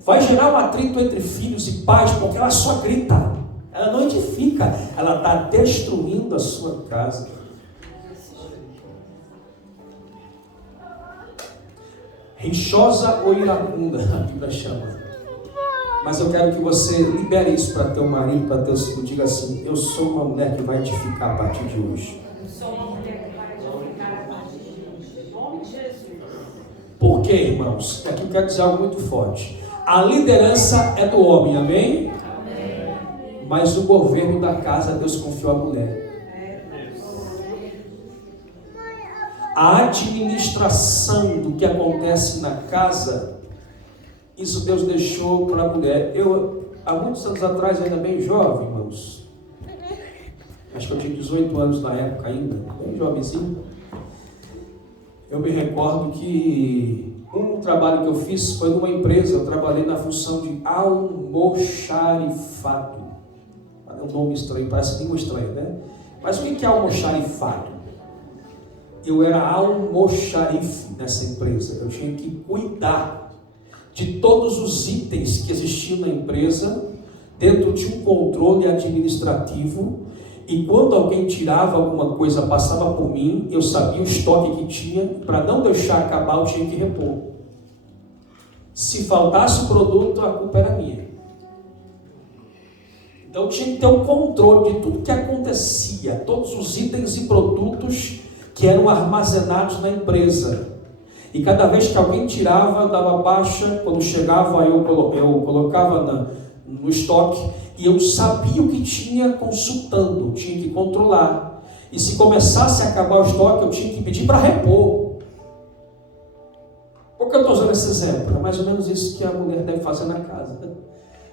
Vai gerar um atrito entre filhos e pais, porque ela só grita. Ela não edifica, ela está destruindo a sua casa. Rixosa ou iracunda, a Bíblia chama. Mas eu quero que você libere isso para teu marido, para teu filho. Diga assim: eu sou uma mulher que vai edificar a partir de hoje. Eu sou uma mulher que vai edificar a partir de hoje. Em nome de Jesus. Por quê, irmãos? Aqui eu quero dizer algo muito forte. A liderança é do homem, amém? Amém. Mas o governo da casa, Deus confiou à mulher. A administração do que acontece na casa, isso Deus deixou para a mulher. Eu, há muitos anos atrás, ainda bem jovem, irmãos, acho que eu tinha 18 anos na época ainda, bem jovenzinho, eu me recordo que um trabalho que eu fiz foi numa empresa. Eu trabalhei na função de almoxarifado. É um nome estranho, parece língua estranha, né? Mas o que é almoxarifado? Eu era almoxarife nessa empresa. Eu tinha que cuidar de todos os itens que existiam na empresa, dentro de um controle administrativo. E quando alguém tirava alguma coisa, passava por mim, eu sabia o estoque que tinha. Para não deixar acabar, eu tinha que repor. Se faltasse o produto, a culpa era minha. Então eu tinha que ter o controle de tudo que acontecia, todos os itens e produtos que eram armazenados na empresa. E cada vez que alguém tirava, eu dava baixa. Quando chegava, eu colocava no estoque. E eu sabia o que tinha consultando, tinha que controlar. E se começasse a acabar o estoque, eu tinha que pedir para repor. Por que eu estou usando esse exemplo? É mais ou menos isso que a mulher deve fazer na casa.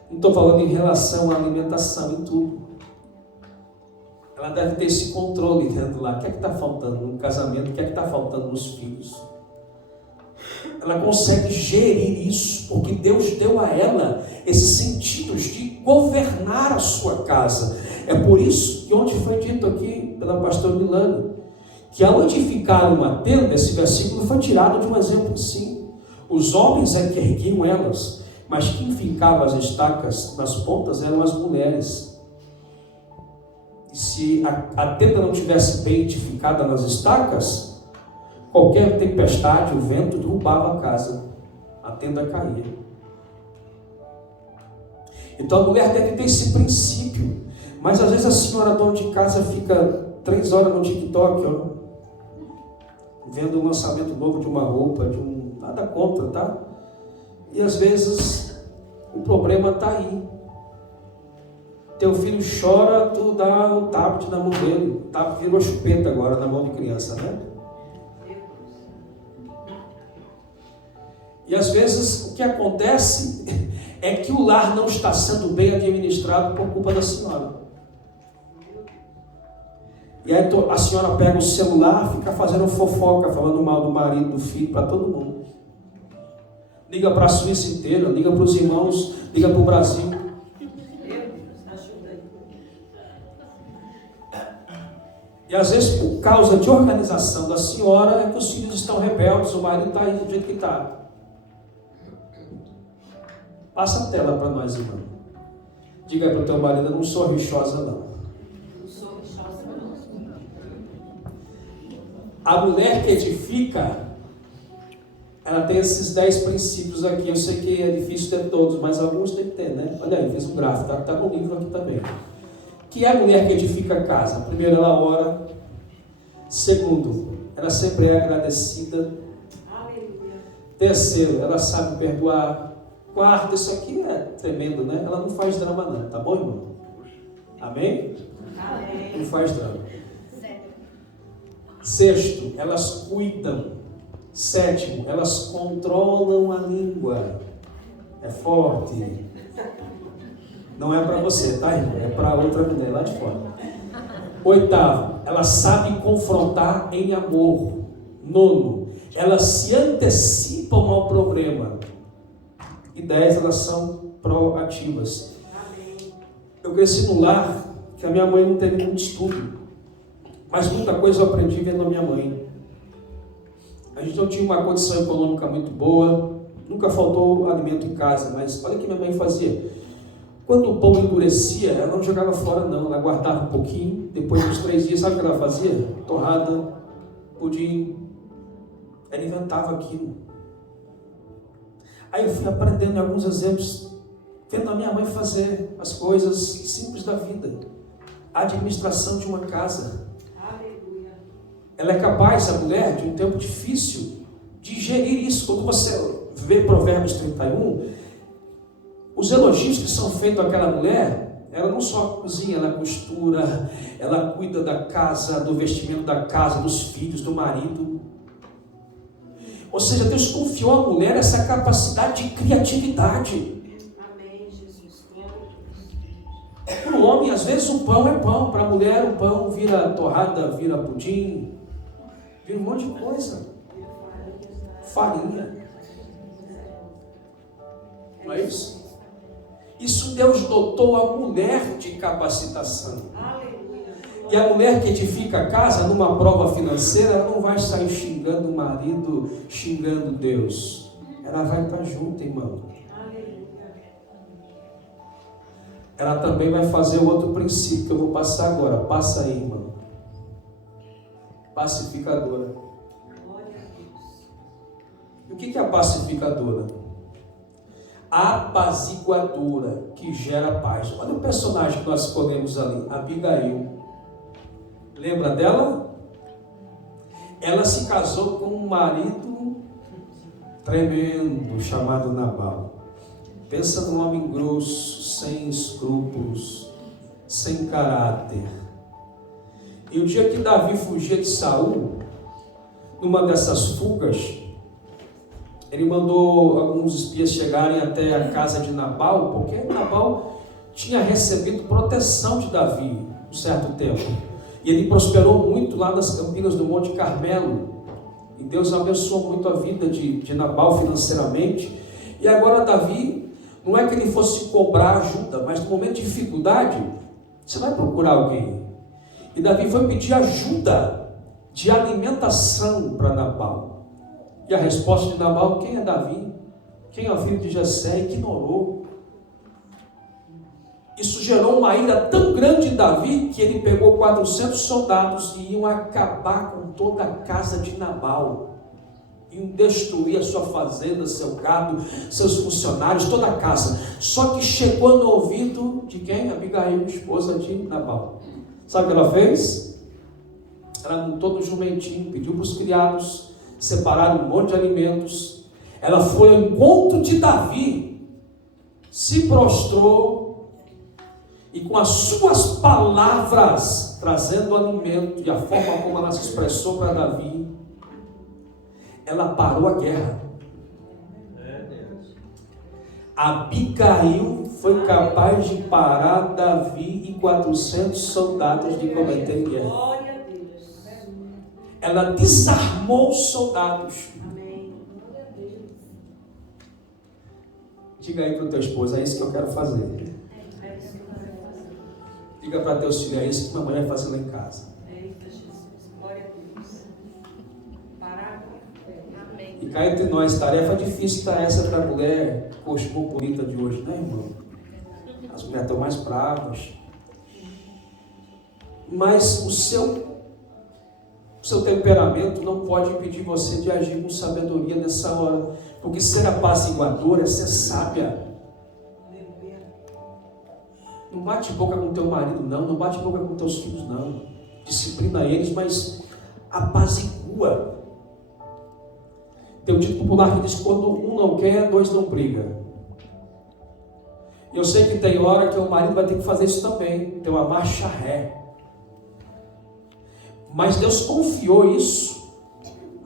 Não estou falando em relação à alimentação e tudo. Ela deve ter esse controle dentro lá. O que é que está faltando no casamento? O que é que está faltando nos filhos? Ela consegue gerir isso, porque Deus deu a ela esses sentidos de governar a sua casa. É por isso que ontem foi dito aqui pela pastora Milane, que ao edificar uma tenda, esse versículo foi tirado de um exemplo sim. Os homens é que erguiam elas, mas quem ficava as estacas nas pontas eram as mulheres. E se a tenda não tivesse bem edificada nas estacas, qualquer tempestade, o vento derrubava a casa, a tenda caía. Então a mulher deve ter esse princípio. Mas às vezes a senhora dona de casa fica 3 horas no TikTok, ó, vendo um lançamento novo de uma roupa, nada contra, tá? E às vezes o problema está aí. Teu filho chora, tu dá o tablet na mão dele. O tablet virou chupeta agora na mão de criança, né? E às vezes o que acontece é que o lar não está sendo bem administrado por culpa da senhora. E aí a senhora pega o celular, fica fazendo fofoca, falando mal do marido, do filho, para todo mundo. Liga para a Suíça inteira, liga para os irmãos, liga para o Brasil. E às vezes por causa de organização da senhora é que os filhos estão rebeldes, o marido está aí do jeito que está. Passa a tela para nós, irmão. Diga para o teu marido: eu não sou rixosa, não. Não sou rixosa, não. A mulher que edifica, ela tem esses 10 princípios aqui. Eu sei que é difícil ter todos, mas alguns tem que ter, né? Olha aí, fiz um gráfico, está no livro aqui também. Que é a mulher que edifica a casa? Primeiro, ela ora. Segundo, ela sempre é agradecida. Aleluia. Terceiro, ela sabe perdoar. Quarto, isso aqui é tremendo, né? Ela não faz drama não, tá bom, irmão? Amém? Amém. Não faz drama. Sexto, elas cuidam. Sétimo, elas controlam a língua. É forte. Não é para você, tá, irmão? É para outra mulher lá de fora. Oitavo, elas sabem confrontar em amor. Nono, elas se antecipam ao problema. E 10, elas são proativas. Amém. Eu cresci num lar que a minha mãe não teve muito estudo, mas muita coisa eu aprendi vendo a minha mãe. A gente não tinha uma condição econômica muito boa, nunca faltou alimento em casa, mas olha o que minha mãe fazia. Quando o pão endurecia, ela não jogava fora não, ela guardava um pouquinho, depois dos 3 dias, sabe o que ela fazia? Torrada, pudim, ela inventava aquilo. Aí eu fui aprendendo alguns exemplos vendo a minha mãe fazer as coisas simples da vida. A administração de uma casa. Aleluia. Ela é capaz, a mulher, de um tempo difícil, de gerir isso. Quando você vê Provérbios 31, os elogios que são feitos àquela mulher, ela não só cozinha, ela costura, ela cuida da casa, do vestimento da casa, dos filhos, do marido. Ou seja, Deus confiou à mulher essa capacidade de criatividade. Amém, Jesus. Para o homem, às vezes, o pão é pão. Para a mulher, o pão vira torrada, vira pudim, vira um monte de coisa. Farinha. Não é isso? Isso Deus dotou a mulher de capacitação. E a mulher que edifica a casa numa prova financeira, ela não vai sair xingando o marido, xingando Deus. Ela vai estar junto, irmão. Ela também vai fazer o outro princípio que eu vou passar agora. Passa aí, irmão. Pacificadora. E o que é a pacificadora? A apaziguadora, que gera paz. Olha o personagem que nós escolhemos ali, Abigail. Lembra dela? Ela se casou com um marido tremendo, chamado Nabal. Pensa num homem grosso, sem escrúpulos, sem caráter. E o dia que Davi fugia de Saul, numa dessas fugas, ele mandou alguns espias chegarem até a casa de Nabal, porque Nabal tinha recebido proteção de Davi um certo tempo. E ele prosperou muito lá nas campinas do Monte Carmelo. E Deus abençoou muito a vida de Nabal financeiramente. E agora Davi, não é que ele fosse cobrar ajuda, mas no momento de dificuldade, você vai procurar alguém. E Davi foi pedir ajuda de alimentação para Nabal. E a resposta de Nabal: quem é Davi? Quem é o filho de Jessé? Ignorou. Isso gerou uma ira tão grande em Davi que ele pegou 400 soldados e iam acabar com toda a casa de Nabal. Iam destruir a sua fazenda, seu gado, seus funcionários, toda a casa. Só que chegou no ouvido de quem? Abigail, esposa de Nabal. Sabe o que ela fez? Ela montou no jumentinho, pediu para os criados separar um monte de alimentos. Ela foi ao encontro de Davi, se prostrou e com as suas palavras, trazendo alimento e a forma como ela se expressou para Davi, ela parou a guerra. Abigail foi capaz de parar Davi e 400 soldados de cometerem guerra. Ela desarmou os soldados. Diga aí para o teu esposo: é isso que eu quero fazer. Diga para teus filhos: é isso que mamãe vai fazer lá em casa. E cá entre nós, tarefa difícil tá essa para a mulher cosmopolita de hoje, né, irmão? As mulheres estão mais bravas. Mas o seu temperamento não pode impedir você de agir com sabedoria nessa hora. Porque ser apaziguador é ser sábia. Não bate boca com teu marido, não. Não bate boca com teus filhos, não. Disciplina eles, mas apazigua. Tem um dito popular que diz: quando um não quer, dois não brigam. Eu sei que tem hora que o marido vai ter que fazer isso também. Tem uma marcha ré. Mas Deus confiou isso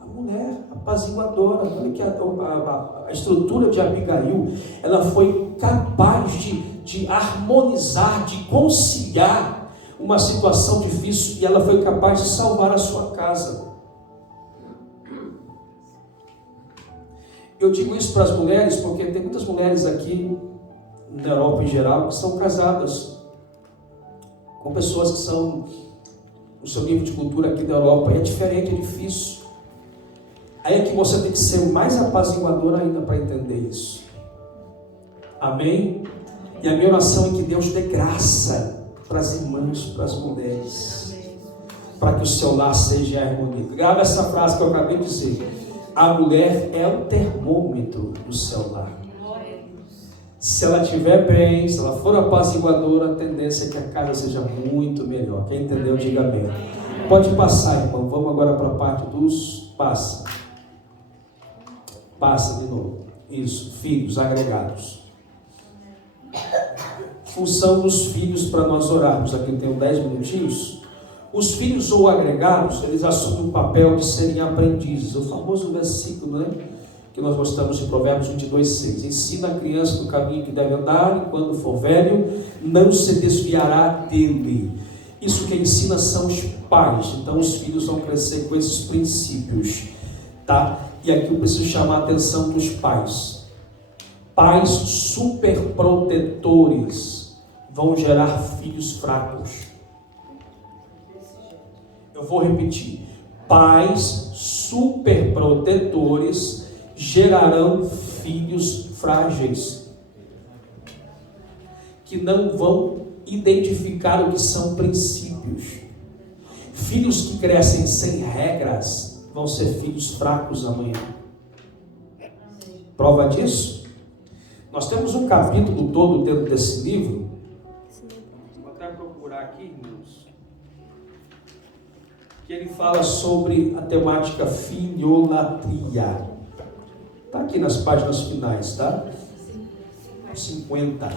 à mulher apaziguadora. Olha que a estrutura de Abigail, ela foi capaz de harmonizar, de conciliar uma situação difícil, e ela foi capaz de salvar a sua casa. Eu digo isso para as mulheres porque tem muitas mulheres aqui na Europa em geral que são casadas com pessoas que são o seu nível de cultura aqui da Europa, e é diferente, é difícil. Aí é que você tem que ser mais apaziguador ainda para entender isso. Amém? E a minha oração é que Deus dê graça para as irmãs, para as mulheres, para que o seu lar seja harmônico. Grava essa frase que eu acabei de dizer: a mulher é o termômetro do seu lar. Se ela estiver bem, se ela for apaziguadora, a tendência é que a casa seja muito melhor. Quem entendeu, diga amém. Pode passar, irmão. Vamos agora para a parte dos... Passa de novo. Isso, filhos agregados. Função dos filhos para nós orarmos. Aqui eu tenho 10 minutinhos. Os filhos ou agregados, eles assumem o papel de serem aprendizes. O famoso versículo, né, que nós gostamos de Provérbios 22:6. Ensina a criança no caminho que deve andar, e quando for velho, não se desviará dele. Isso que ensina são os pais. Então os filhos vão crescer com esses princípios, tá? E aqui eu preciso chamar a atenção dos pais. Pais superprotetores vão gerar filhos fracos. Eu vou repetir. Pais superprotetores gerarão filhos frágeis, que não vão identificar o que são princípios. Filhos que crescem sem regras vão ser filhos fracos amanhã. Prova disso? Nós temos um capítulo todo dentro desse livro. Vou até procurar aqui, irmãos, que ele fala sobre a temática filiolatria. Está aqui nas páginas finais, tá? 50.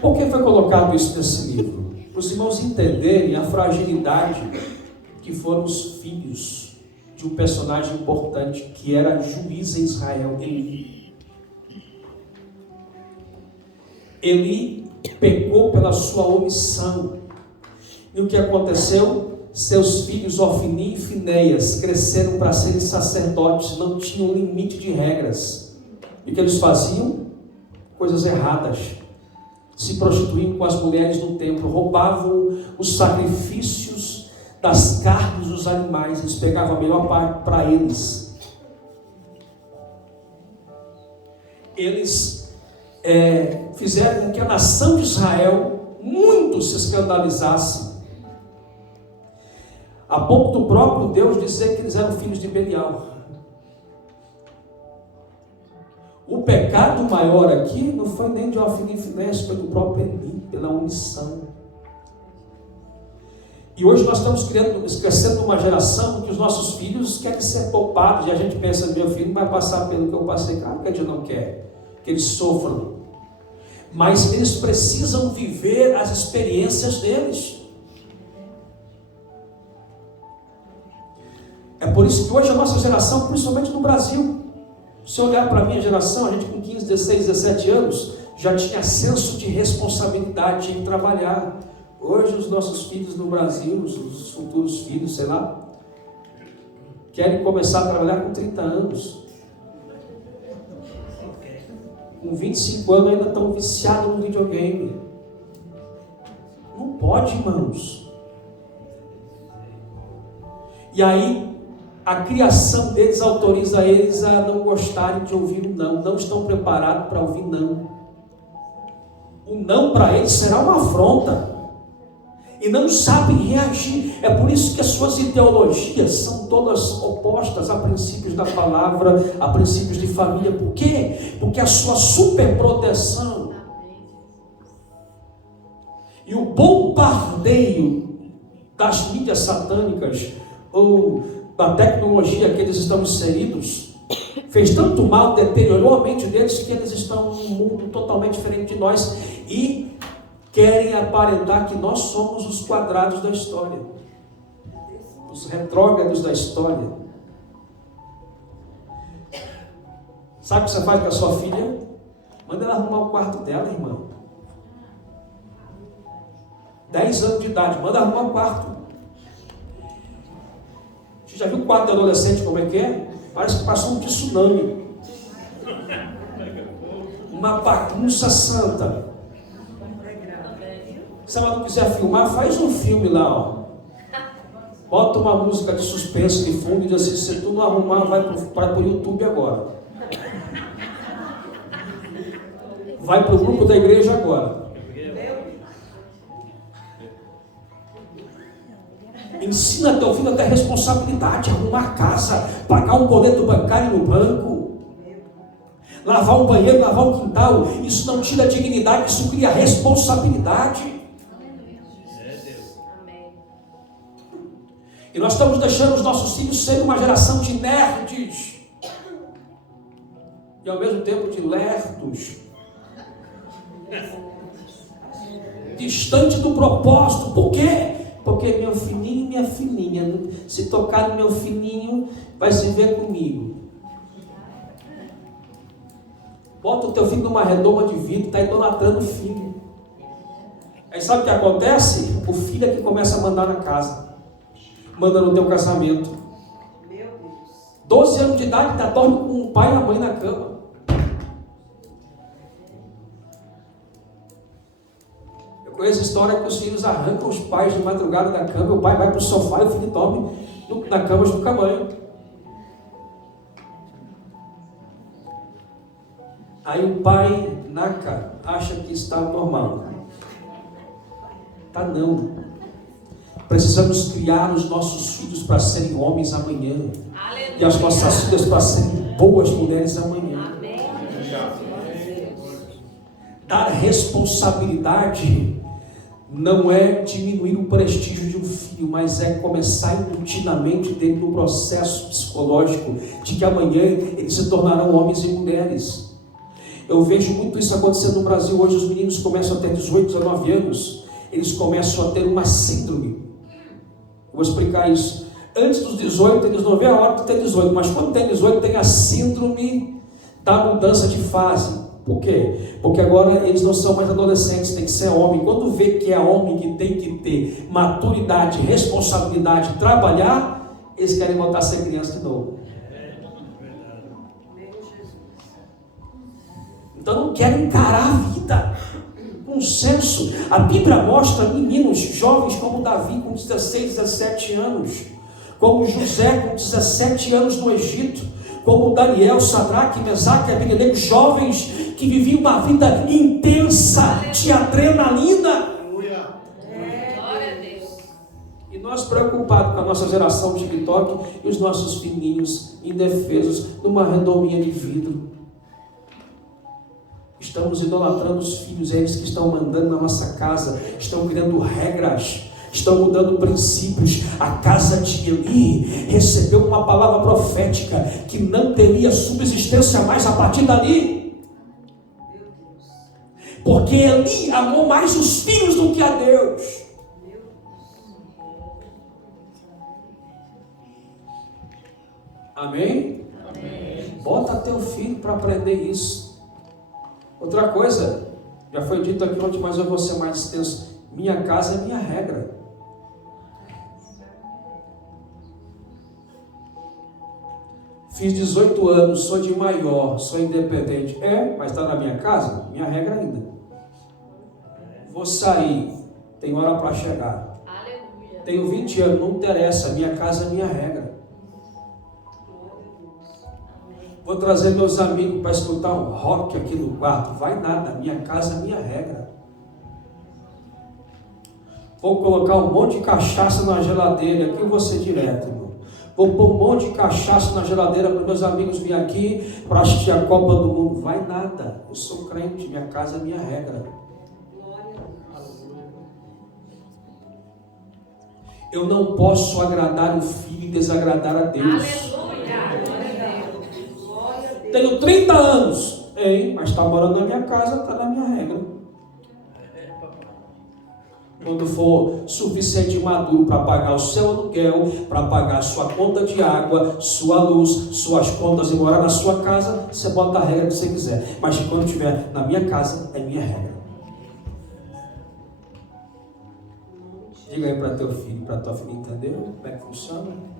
Por que foi colocado isso nesse livro? Para os irmãos entenderem a fragilidade que foram os filhos de um personagem importante, que era juiz em Israel, Eli. Eli pecou pela sua omissão. E o que aconteceu? Seus filhos Ofni e Finéias cresceram para serem sacerdotes, não tinham limite de regras. E o que eles faziam? Coisas erradas. Se prostituíam com as mulheres no templo, roubavam os sacrifícios das carnes dos animais, eles pegavam a melhor parte para eles. Eles fizeram com que a nação de Israel muito se escandalizasse, a ponto do próprio Deus dizer que eles eram filhos de Belial. O pecado maior aqui não foi nem de Ofni e Finéias, foi do próprio Eli, pela omissão. E hoje nós estamos crescendo uma geração que os nossos filhos querem ser poupados, e a gente pensa, meu filho não vai passar pelo que eu passei. Claro que a gente não quer que eles sofram, mas eles precisam viver as experiências deles. É por isso que hoje a nossa geração, principalmente no Brasil, se olhar para a minha geração, a gente com 15, 16, 17 anos, já tinha senso de responsabilidade em trabalhar. Hoje os nossos filhos no Brasil, os futuros filhos, sei lá, querem começar a trabalhar com 30 anos. Com 25 anos ainda estão viciados no videogame. Não pode, irmãos. E aí, a criação deles autoriza eles a não gostarem de ouvir o não. Não estão preparados para ouvir não. O não para eles será uma afronta. E não sabem reagir. É por isso que as suas ideologias são todas opostas a princípios da palavra, a princípios de família. Por quê? Porque a sua superproteção e o bombardeio das mídias satânicas ou da tecnologia que eles estão inseridos fez tanto mal, deteriorou a mente deles, que eles estão num mundo totalmente diferente de nós e querem aparentar que nós somos os quadrados da história, os retrógrados da história. Sabe o que você faz com a sua filha? Manda ela arrumar o quarto dela, irmão. 10 anos de idade, manda arrumar o quarto. Você já viu o quarto de adolescente como é que é? Parece que passou um tsunami. Uma bagunça santa. Se ela não quiser filmar, faz um filme lá, ó. Bota uma música de suspense de fundo e diz assim: se tu não arrumar, vai para o YouTube agora. Vai para o grupo da igreja agora. Ensina teu filho a ter responsabilidade, arrumar a casa, pagar um boleto bancário no banco. lavar um banheiro, lavar um quintal. Isso não tira a dignidade, isso cria responsabilidade. E nós estamos deixando os nossos filhos serem uma geração de nerds e ao mesmo tempo de lerdos, distante do propósito. Por quê? Porque meu filhinho e minha filhinha, se tocar no meu filhinho, vai se ver comigo. Bota o teu filho numa redoma de vidro, está idolatrando o filho. Aí sabe o que acontece? O filho é que começa a mandar na casa, manda no teu casamento. 12 anos de idade, ainda dorme com o pai e a mãe na cama. Eu conheço a história que os filhos arrancam os pais de madrugada da cama, o pai vai para o sofá e o filho dorme na cama junto com a mãe. Aí o pai, naca, acha que está normal. Tá não. Precisamos criar os nossos filhos para serem homens amanhã. Aleluia. E as nossas filhas para serem boas mulheres amanhã. Amém. Dar responsabilidade não é diminuir o prestígio de um filho, mas é começar intuitivamente dentro do processo psicológico de que amanhã eles se tornarão homens e mulheres. Eu vejo muito isso acontecendo no Brasil hoje. Os meninos começam a ter 18, 19 anos, eles começam a ter uma síndrome. Eu vou explicar isso. Antes dos 18, eles não vê a hora de ter 18, mas quando tem 18, tem a síndrome da mudança de fase. Por quê? Porque agora eles não são mais adolescentes, tem que ser homem. Quando vê que é homem, que tem que ter maturidade, responsabilidade, trabalhar, eles querem voltar a ser criança de novo. Então não querem encarar a vida com senso. A Bíblia mostra meninos jovens como Davi com 16, 17 anos, como José com 17 anos no Egito, como Daniel, Sadraque, Mesaque e Abednego, jovens que viviam uma vida intensa de adrenalina. Glória a Deus. E nós preocupados com a nossa geração de TikTok e os nossos filhinhos indefesos numa redominha de vidro. Estamos idolatrando os filhos, é eles que estão mandando na nossa casa, estão criando regras, estão mudando princípios. A casa de Eli recebeu uma palavra profética que não teria subsistência mais a partir dali, porque Eli amou mais os filhos do que a Deus. Amém? Amém. Bota teu filho para aprender isso. Outra coisa, já foi dito aqui ontem, mas eu vou ser mais extenso. Minha casa é minha regra. Fiz 18 anos, sou de maior, sou independente. Mas está na minha casa? Minha regra ainda. Vou sair, tem hora para chegar. Aleluia. Tenho 20 anos, não interessa, minha casa é minha regra. Vou trazer meus amigos para escutar um rock aqui no quarto. Vai nada, minha casa é minha regra. Vou colocar um monte de cachaça na geladeira. Aqui eu vou ser direto, irmão. Vou pôr um monte de cachaça na geladeira para meus amigos virem aqui para assistir a Copa do Mundo. Vai nada, eu sou crente, minha casa é minha regra. Eu não posso agradar o filho e desagradar a Deus. Aleluia. Tenho 30 anos, mas está morando na minha casa, está na minha regra. Quando for suficiente e maduro para pagar o seu aluguel, para pagar sua conta de água, sua luz, suas contas e morar na sua casa, você bota a regra que você quiser. Mas quando estiver na minha casa, é minha regra. Diga aí para teu filho, para tua filha entender como é que funciona.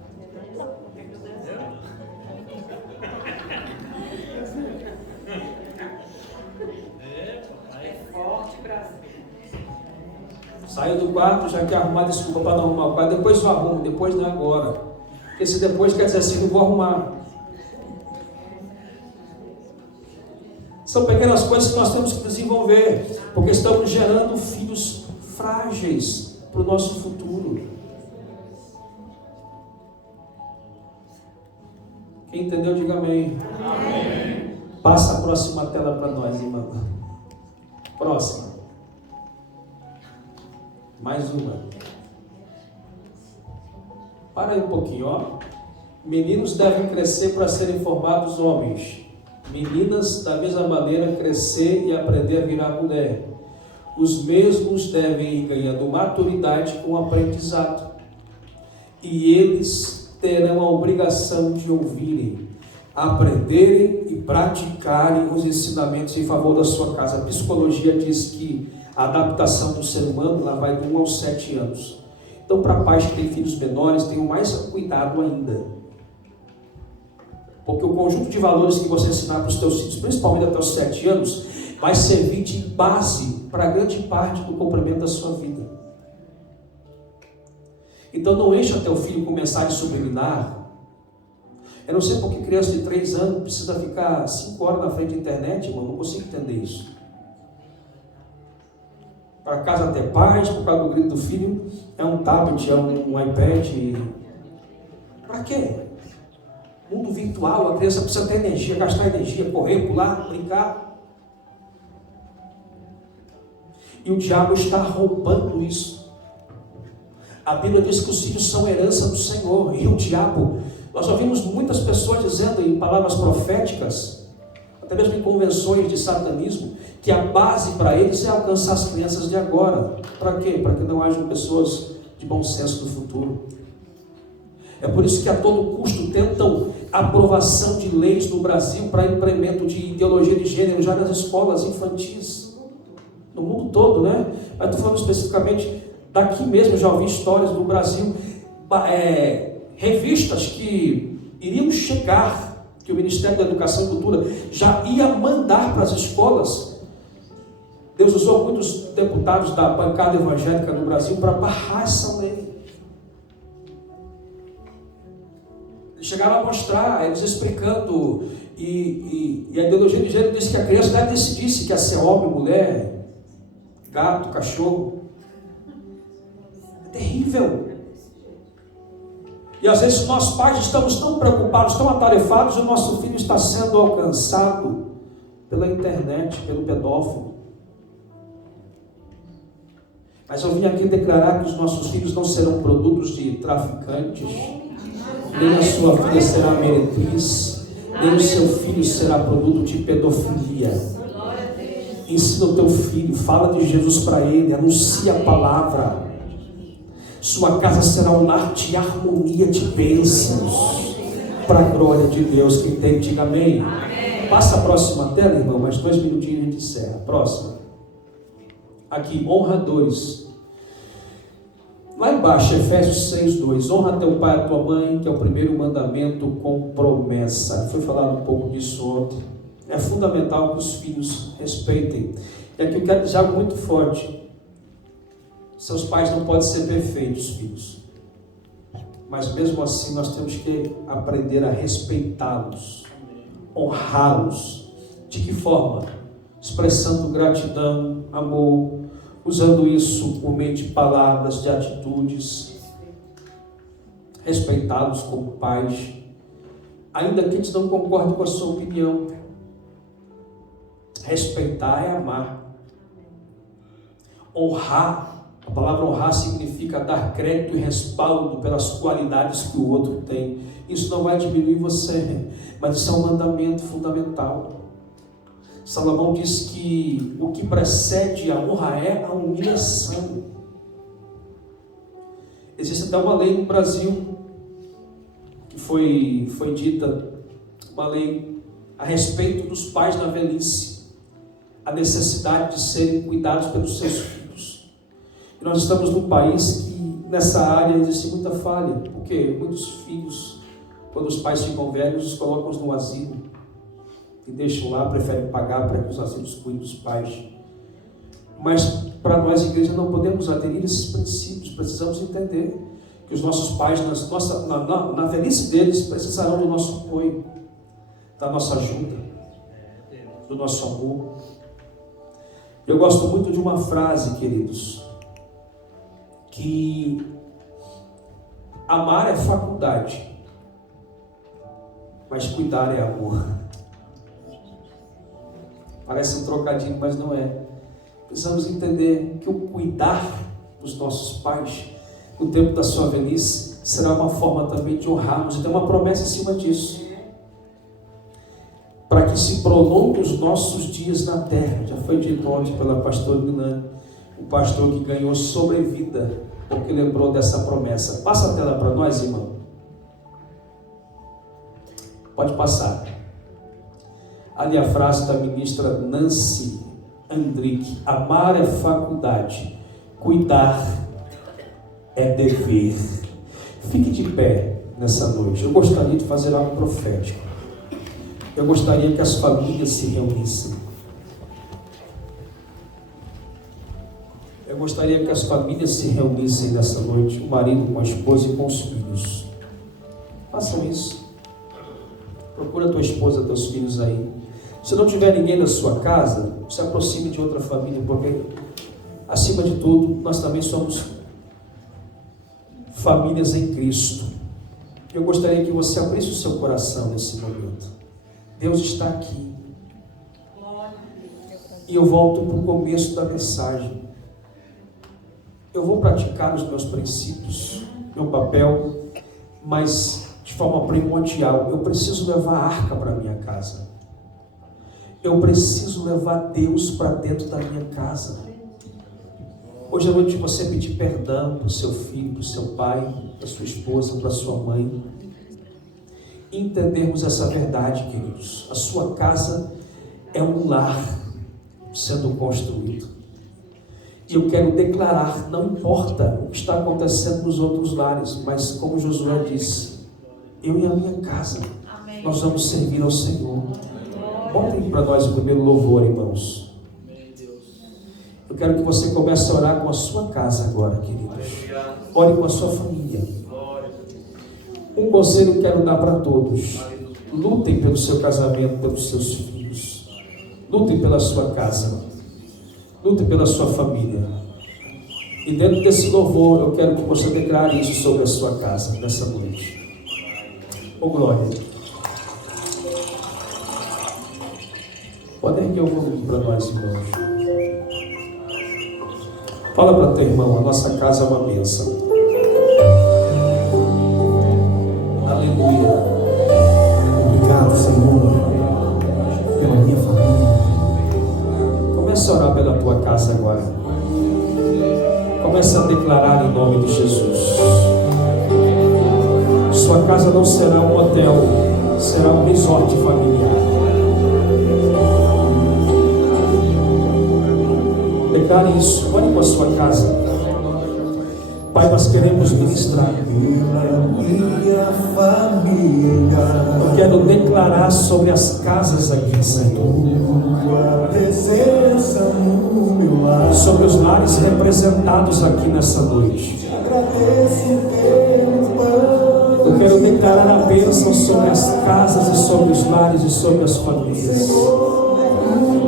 Saiu do quarto, já quer arrumar desculpa para não arrumar o quarto. Depois eu arrumo, depois não é agora. Porque se depois quer dizer assim, não vou arrumar. São pequenas coisas que nós temos que desenvolver, porque estamos gerando filhos frágeis para o nosso futuro. Quem entendeu, diga amém. Amém. Passa a próxima tela para nós, irmão. Próxima. Mais uma. Para aí um pouquinho, ó. Meninos devem crescer para serem formados homens. Meninas, da mesma maneira, crescer e aprender a virar mulher. Os mesmos devem ir ganhando maturidade com o aprendizado. E eles terão a obrigação de ouvirem, aprenderem e praticarem os ensinamentos em favor da sua casa. A psicologia diz que a adaptação do ser humano ela vai de 1 aos 7 anos. Então, para pais que têm filhos menores, tenham mais cuidado ainda. Porque o conjunto de valores que você ensinar para os teus filhos, principalmente até os 7 anos, vai servir de base para grande parte do cumprimento da sua vida. Então não encha teu filho com mensagem subliminar. Eu não sei porque criança de 3 anos precisa ficar 5 horas na frente da internet, irmão, não consigo entender isso. Para casa ter paz, por causa do grito do filho, é um tablet, é um iPad. Para quê? Mundo virtual, a criança precisa ter energia, gastar energia, correr, pular, brincar. E o diabo está roubando isso. A Bíblia diz que os filhos são herança do Senhor. E o diabo, nós ouvimos muitas pessoas dizendo em palavras proféticas, até mesmo em convenções de satanismo, que a base para eles é alcançar as crianças de agora. Para quê? Para que não hajam pessoas de bom senso no futuro. É por isso que a todo custo tentam aprovação de leis no Brasil para implemento de ideologia de gênero já nas escolas infantis, no mundo todo, né? Mas estou falando especificamente daqui mesmo, já ouvi histórias do Brasil, revistas que iriam chegar, que o Ministério da Educação e Cultura já ia mandar para as escolas. Deus usou muitos deputados da bancada evangélica no Brasil para barrar essa lei. Chegaram a mostrar, eles explicando, e a ideologia de gênero disse que a criança deve decidir se quer ser homem, mulher, gato, cachorro. É terrível. E às vezes nós pais estamos tão preocupados, tão atarefados, e o nosso filho está sendo alcançado pela internet, pelo pedófilo. Mas eu vim aqui declarar que os nossos filhos não serão produtos de traficantes, nem a sua filha será meretriz, nem o seu filho será produto de pedofilia. Ensina o teu filho, fala de Jesus para ele, anuncia a palavra. Sua casa será um lar de harmonia, de bênçãos, para a glória de Deus. Quem tem, diga amém. Passa a próxima tela, irmão, mais 2 minutinhos e a gente encerra. Próxima. Aqui, honradores. Lá embaixo, Efésios 6:2, honra teu pai e tua mãe, que é o primeiro mandamento com promessa. Foi falado um pouco disso ontem. É fundamental que os filhos respeitem. E aqui eu quero dizer algo muito forte. Seus pais não podem ser perfeitos, filhos. Mas mesmo assim nós temos que aprender a respeitá-los, honrá-los. De que forma? Expressando gratidão, amor, usando isso por meio de palavras, de atitudes, respeitá-los como pais, ainda que eles não concordem com a sua opinião. Respeitar é amar. Honrar, a palavra honrar significa dar crédito e respaldo pelas qualidades que o outro tem. Isso não vai diminuir você, mas isso é um mandamento fundamental. Salomão diz que o que precede a honra é a humilhação. Existe até uma lei no Brasil que foi dita, uma lei a respeito dos pais na velhice, a necessidade de serem cuidados pelos seus filhos. E nós estamos num país que nessa área existe muita falha, porque muitos filhos, quando os pais ficam velhos, os colocam no asilo e deixam lá, preferem pagar para que os asilos cuidem dos pais. Mas para nós, igreja, não podemos aderir esses princípios. Precisamos entender que os nossos pais, na velhice deles, precisarão do nosso apoio, da nossa ajuda, do nosso amor. Eu gosto muito de uma frase, queridos, que amar é faculdade, mas cuidar é amor. Parece um trocadilho, mas não é. Precisamos entender que o cuidar dos nossos pais no tempo da sua velhice será uma forma também de honrarmos, e tem uma promessa em cima disso, para que se prolongue os nossos dias na terra. Já foi dito ontem pela pastora Milane, o pastor que ganhou sobrevida, porque lembrou dessa promessa. Passa a tela para nós, irmão. Pode passar. Ali a frase da ministra Nancy Andrick: amar é faculdade, cuidar é dever. Fique de pé nessa noite. Eu gostaria de fazer algo profético. Eu gostaria que as famílias se reunissem. Eu gostaria que as famílias se reunissem nessa noite, o marido com a esposa e com os filhos. Façam isso. Procura tua esposa, teus filhos aí. Se não tiver ninguém na sua casa, se aproxime de outra família, porque, acima de tudo, nós também somos famílias em Cristo. Eu gostaria que você abrisse o seu coração nesse momento. Deus está aqui. E eu volto para o começo da mensagem. Eu vou praticar os meus princípios, meu papel, mas de forma primordial, eu preciso levar a arca para a minha casa. Eu preciso levar Deus para dentro da minha casa. Hoje à noite você pedir perdão para o seu filho, para o seu pai, para a sua esposa, para a sua mãe. Entendermos essa verdade, queridos. A sua casa é um lar sendo construído. E eu quero declarar, não importa o que está acontecendo nos outros lares, mas como Josué disse, eu e a minha casa, nós vamos servir ao Senhor. Botem para nós o primeiro louvor, irmãos. Eu quero que você comece a orar com a sua casa agora, queridos. Ore com a sua família. Um conselho que quero dar para todos: lutem pelo seu casamento, pelos seus filhos. Lutem pela sua casa. Lutem pela sua família. E dentro desse louvor, eu quero que você declare isso sobre a sua casa, nessa noite. Oh, glória. Pode erguer o volume para nós, irmãos. Fala para teu irmão: a nossa casa é uma bênção. Aleluia. Obrigado, Senhor, pela minha família. Comece a orar pela tua casa agora. Comece a declarar em nome de Jesus. Sua casa não será um hotel, será um resort familiar. Declare isso. Olhe com a sua casa. Pai, nós queremos ministrar. Eu quero declarar sobre as casas aqui, Senhor. Sobre os lares representados aqui nessa noite. Eu quero declarar a bênção sobre as casas e sobre os lares e sobre as famílias.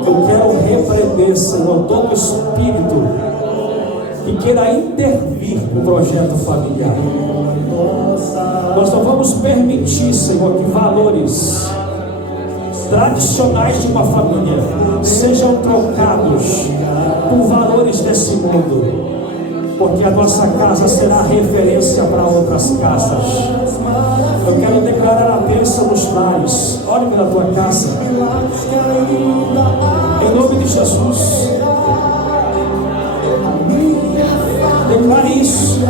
Eu quero repreender, Senhor, todo espírito que queira intervir no projeto familiar. Nós não vamos permitir, Senhor, que valores tradicionais de uma família sejam trocados por valores desse mundo, porque a nossa casa será referência para outras casas. Eu quero declarar a bênção nos lares. Olhe pela tua casa, em nome de Jesus. Declare isso.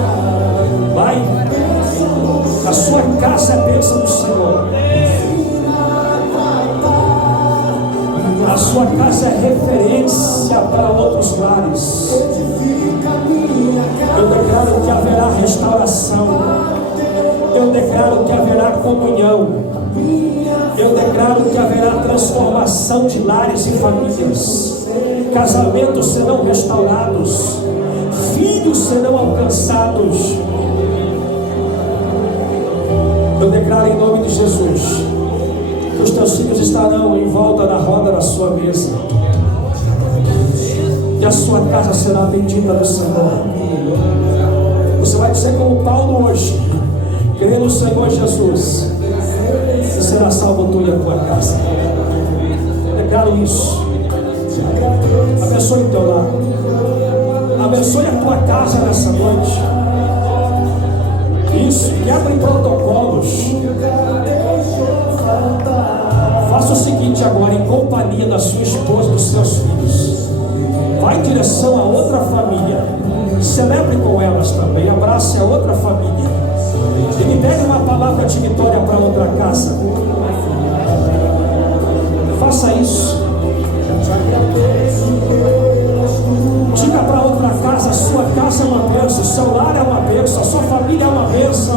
Vai. A sua casa é a bênção do Senhor. A sua casa é referência para outros lares. Eu declaro que haverá restauração. Eu declaro que haverá comunhão. Eu declaro que haverá transformação de lares e famílias. Casamentos serão restaurados. Filhos serão alcançados. Eu declaro em nome de Jesus que os teus filhos estarão em volta da roda da sua mesa. Que a sua casa será bendita do Senhor. Você vai dizer como Paulo hoje: crê no Senhor Jesus e será salvo tu e a tua casa. Eu declaro isso. isso, quebrem protocolos. Faça o seguinte agora, em companhia da sua esposa e dos seus filhos, vá em direção a outra família, celebre com elas também, abrace a outra família e libere uma palavra de vitória para outra casa. Faça isso. Diga para outra casa: a sua casa é uma bênção, o seu lar é uma bênção, a sua família é uma bênção.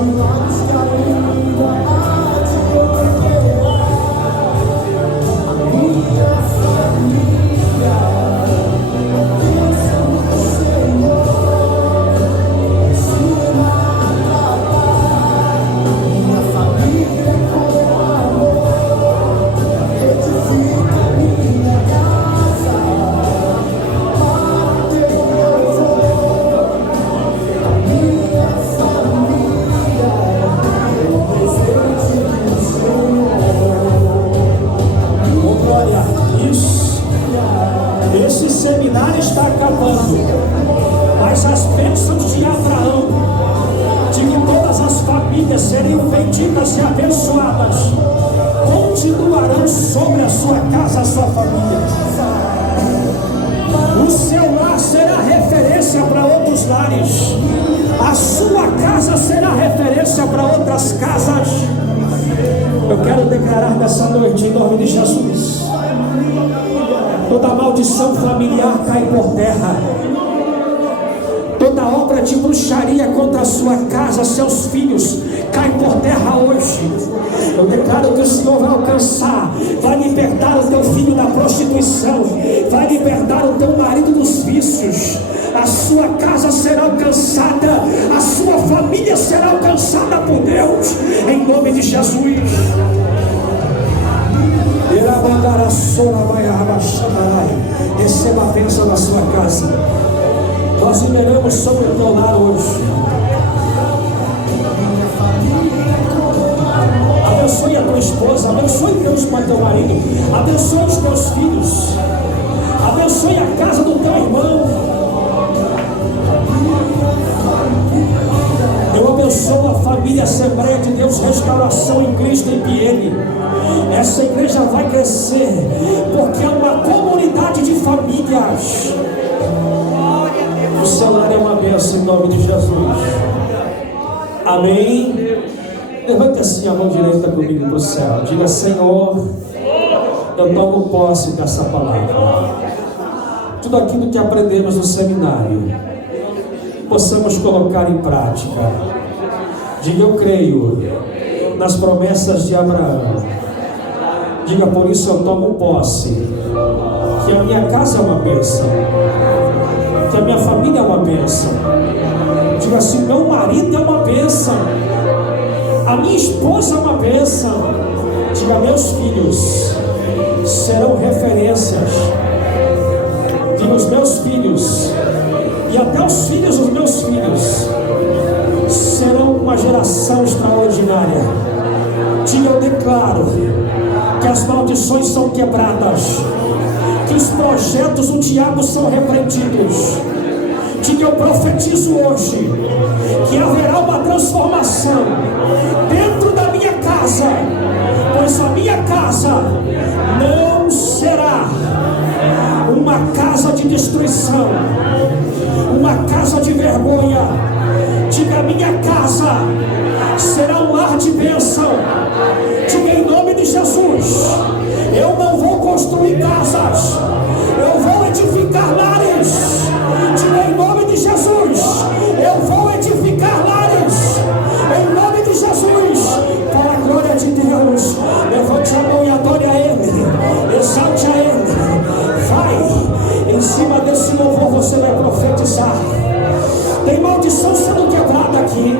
Esse seminário está acabando, mas as bênçãos de Abraão, de que todas as famílias seriam benditas e abençoadas, continuarão sobre a sua casa, a sua família. O seu lar será referência para outros lares, a sua casa será referência para outras casas. Eu quero declarar nessa noite, em nome de Jesus, toda maldição familiar cai por terra. Toda obra de bruxaria contra a sua casa, seus filhos, cai por terra hoje. Eu declaro que o Senhor vai alcançar, vai libertar o teu filho da prostituição, vai libertar o teu marido dos vícios. A sua casa será alcançada, a sua família será alcançada por Deus, em nome de Jesus. Receba a bênção na sua casa. Nós liberamos sobre o teu lar hoje. Abençoe a tua esposa, abençoe Deus para teu marido, abençoe os teus filhos, abençoe a casa do teu irmão. Eu abençoo a família Assembleia de Deus Restauração em Cristo em Piene. Essa igreja vai crescer, porque é uma comunidade de famílias. O salário é uma bênção em nome de Jesus. Amém. Levante assim a mão direita comigo para o céu. Diga: Senhor, eu tomo posse dessa palavra. Tudo aquilo que aprendemos no seminário, possamos colocar em prática. Diga: eu creio nas promessas de Abraão. Diga: por isso eu tomo posse, que a minha casa é uma bênção, que a minha família é uma bênção. Diga assim: meu marido é uma bênção, a minha esposa é uma bênção. Diga: meus filhos serão referências. Diga: os meus filhos e até os filhos dos meus filhos serão uma geração extraordinária. Diga: eu declaro que as maldições são quebradas, que os projetos do diabo são repreendidos. Diga: eu profetizo hoje que haverá uma transformação dentro da minha casa, pois a minha casa não será uma casa de destruição, uma casa de vergonha. Diga: minha casa será um lar de bênção. Diga: em nome de Jesus, eu não vou construir casas, eu vou edificar lares. Diga: em nome de Jesus, eu vou edificar lares. Em nome de Jesus, para a glória de Deus. Levante a mão e adore a Ele, exalte a Ele. Vai, em cima desse louvor você vai profetizar. Tem maldição sendo quebrada aqui.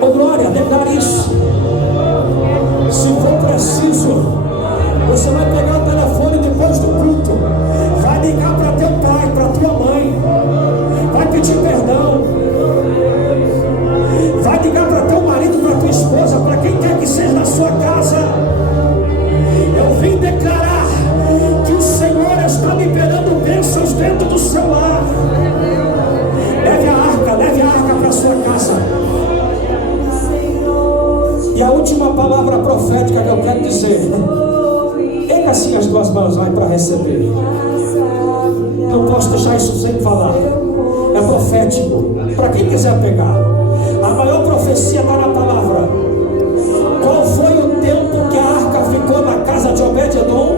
Oh glória, declare isso. Se for preciso, você vai tuas mãos, vai para receber. Não posso deixar isso sem falar. É profético. Para quem quiser pegar, a maior profecia está na palavra. Qual foi o tempo que a arca ficou na casa de Obed-Edom?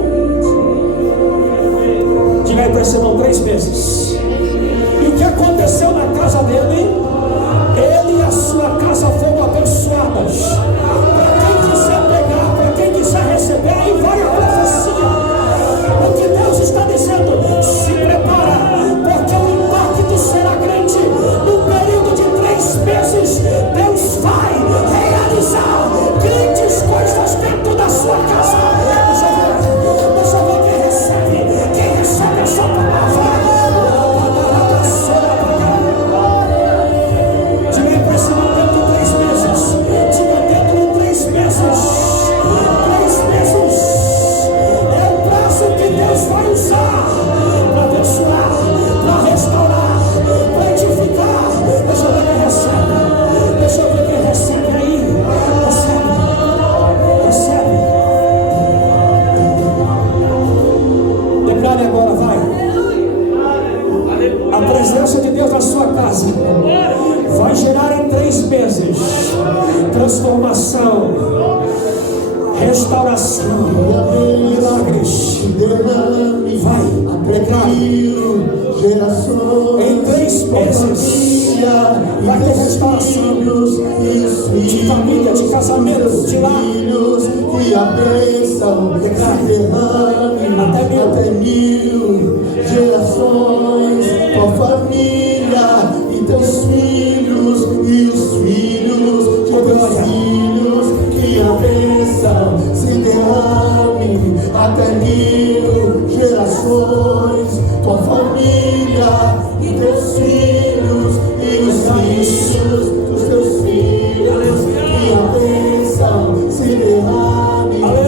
Diga aí para esse irmão, 3 meses. E o que aconteceu na casa dele? Ele e a sua casa foram abençoadas. Para quem quiser pegar, para quem quiser receber, aí vai a profecia. O que Deus está dizendo, se prepara, porque o impacto será grande. No período de 3 meses, Deus vai realizar grandes coisas dentro da sua casa. Deixa eu ver quem recebe a sua palavra. Diga aí para esse irmão, dentro de 3 meses. Diga, dentro de 3 meses. 3 meses é o prazo que Deus vai usar para abençoar, para restaurar, para edificar. Deixa eu ver quem recebe. Deixa eu ver quem recebe aí. Recebe. Declare agora, vai. A presença de Deus na sua casa vai gerar em 3 meses transformação, restauração, milagres. Vai, declare. Em 3 meses vai ter restauração de família, de casamento, de lar. E a bênção se derrame até 1000 gerações. Tua família e teus filhos e os filhos de teus filhos. Que a bênção se derrame até 1000 gerações. Tua família e teus filhos e os filhos dos teus filhos. Que a bênção se derrame até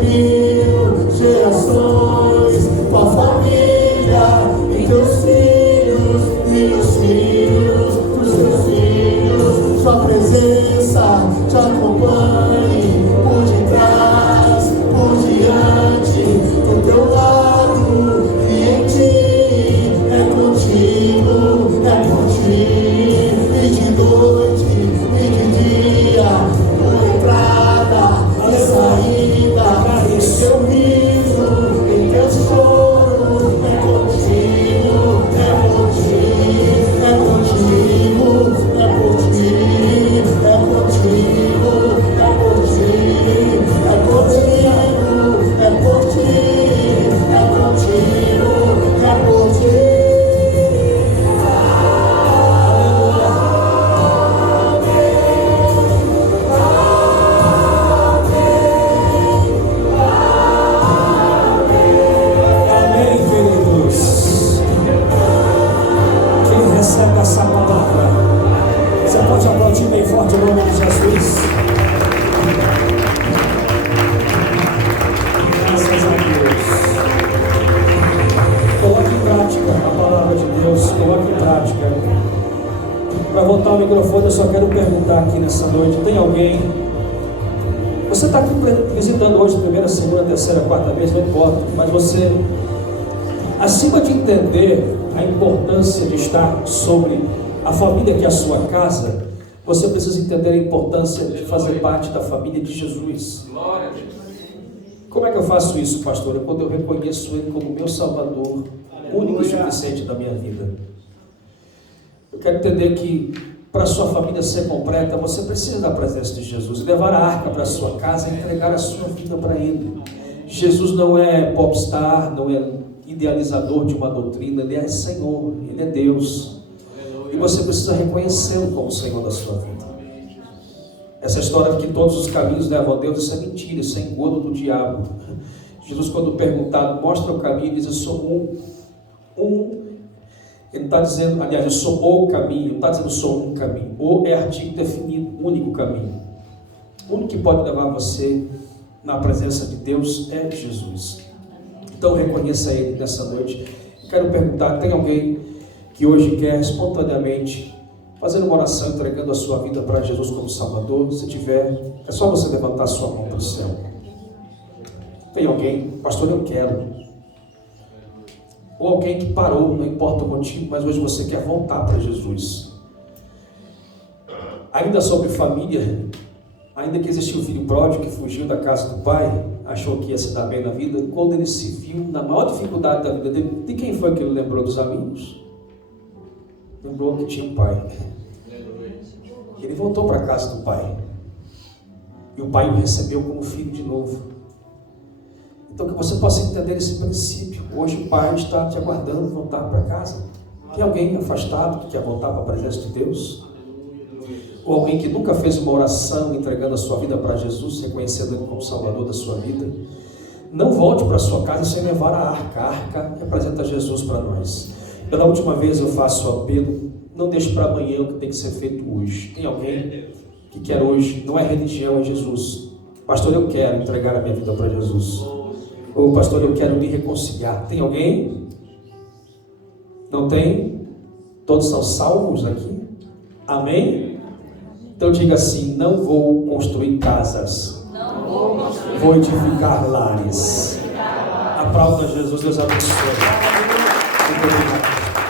1000 gerações. Tua família e teus filhos e os filhos dos teus filhos. Sua presença te acompanhe por detrás, por diante, do teu lado e em ti. É contigo, e de noite e de dia, tua entrada e saída, em teu riso, em teu choro. É contigo, é por ti, é contigo, é por ti, é contigo, é por ti, é contigo, é por ti, é contigo, é por ti. Amém, queridos. Quem recebe essa palavra, você pode aplaudir bem forte o nome de Jesus. Graças a Deus. Coloque em prática a palavra de Deus. Coloque em prática. Para voltar ao microfone, eu só quero perguntar aqui nessa noite: tem alguém? Você está aqui visitando hoje, primeira, segunda, terceira, quarta vez, não importa, mas você, acima de entender a importância de estar sobre a família que é a sua casa, você precisa entender a importância de fazer parte da família de Jesus. Como é que eu faço isso, pastor? É quando eu reconheço Ele como meu Salvador, único e suficiente da minha vida. Eu quero entender que para a sua família ser completa, você precisa da presença de Jesus, levar a arca para a sua casa e entregar a sua vida para Ele. Jesus não é popstar, não é idealizador de uma doutrina, Ele é Senhor, Ele é Deus. E você precisa reconhecê-lo como Senhor da sua vida. Essa história de que todos os caminhos levam a Deus, isso é mentira, isso é engodo do diabo. Jesus, quando perguntado, mostra o caminho, diz: eu sou ele está dizendo, aliás, eu sou o caminho, não está dizendo eu sou um caminho. O é artigo definido, único caminho. O único que pode levar você na presença de Deus é Jesus. Então reconheça Ele nessa noite. Quero perguntar, tem alguém que hoje quer espontaneamente fazer uma oração, entregando a sua vida para Jesus como Salvador? Se tiver, é só você levantar a sua mão para o céu. Tem alguém, pastor, eu quero. Ou alguém que parou, não importa o motivo, mas hoje você quer voltar para Jesus. Ainda sobre família, ainda que existiu um filho pródigo que fugiu da casa do pai, achou que ia se dar bem na vida, quando ele se viu na maior dificuldade da vida dele, de quem foi que ele lembrou? Dos amigos? Lembrou que tinha um pai. Ele voltou para a casa do pai. E o pai o recebeu como filho de novo. Então que você possa entender esse princípio. Hoje o pai está te aguardando voltar para casa. Tem alguém afastado que quer voltar para a presença de Deus? Ou alguém que nunca fez uma oração entregando a sua vida para Jesus, reconhecendo Ele como Salvador da sua vida? Não volte para a sua casa sem levar a arca. A arca representa Jesus para nós. Pela última vez eu faço o apelo, não deixe para amanhã o que tem que ser feito hoje. Tem alguém que quer hoje, não é religião, é Jesus. Pastor, eu quero entregar a minha vida para Jesus. Ou pastor, eu quero me reconciliar. Tem alguém? Não tem? Todos são salvos aqui? Amém? Então diga assim: não vou construir casas, vou edificar lares. Aplauda Jesus, Deus abençoe. Muito obrigado.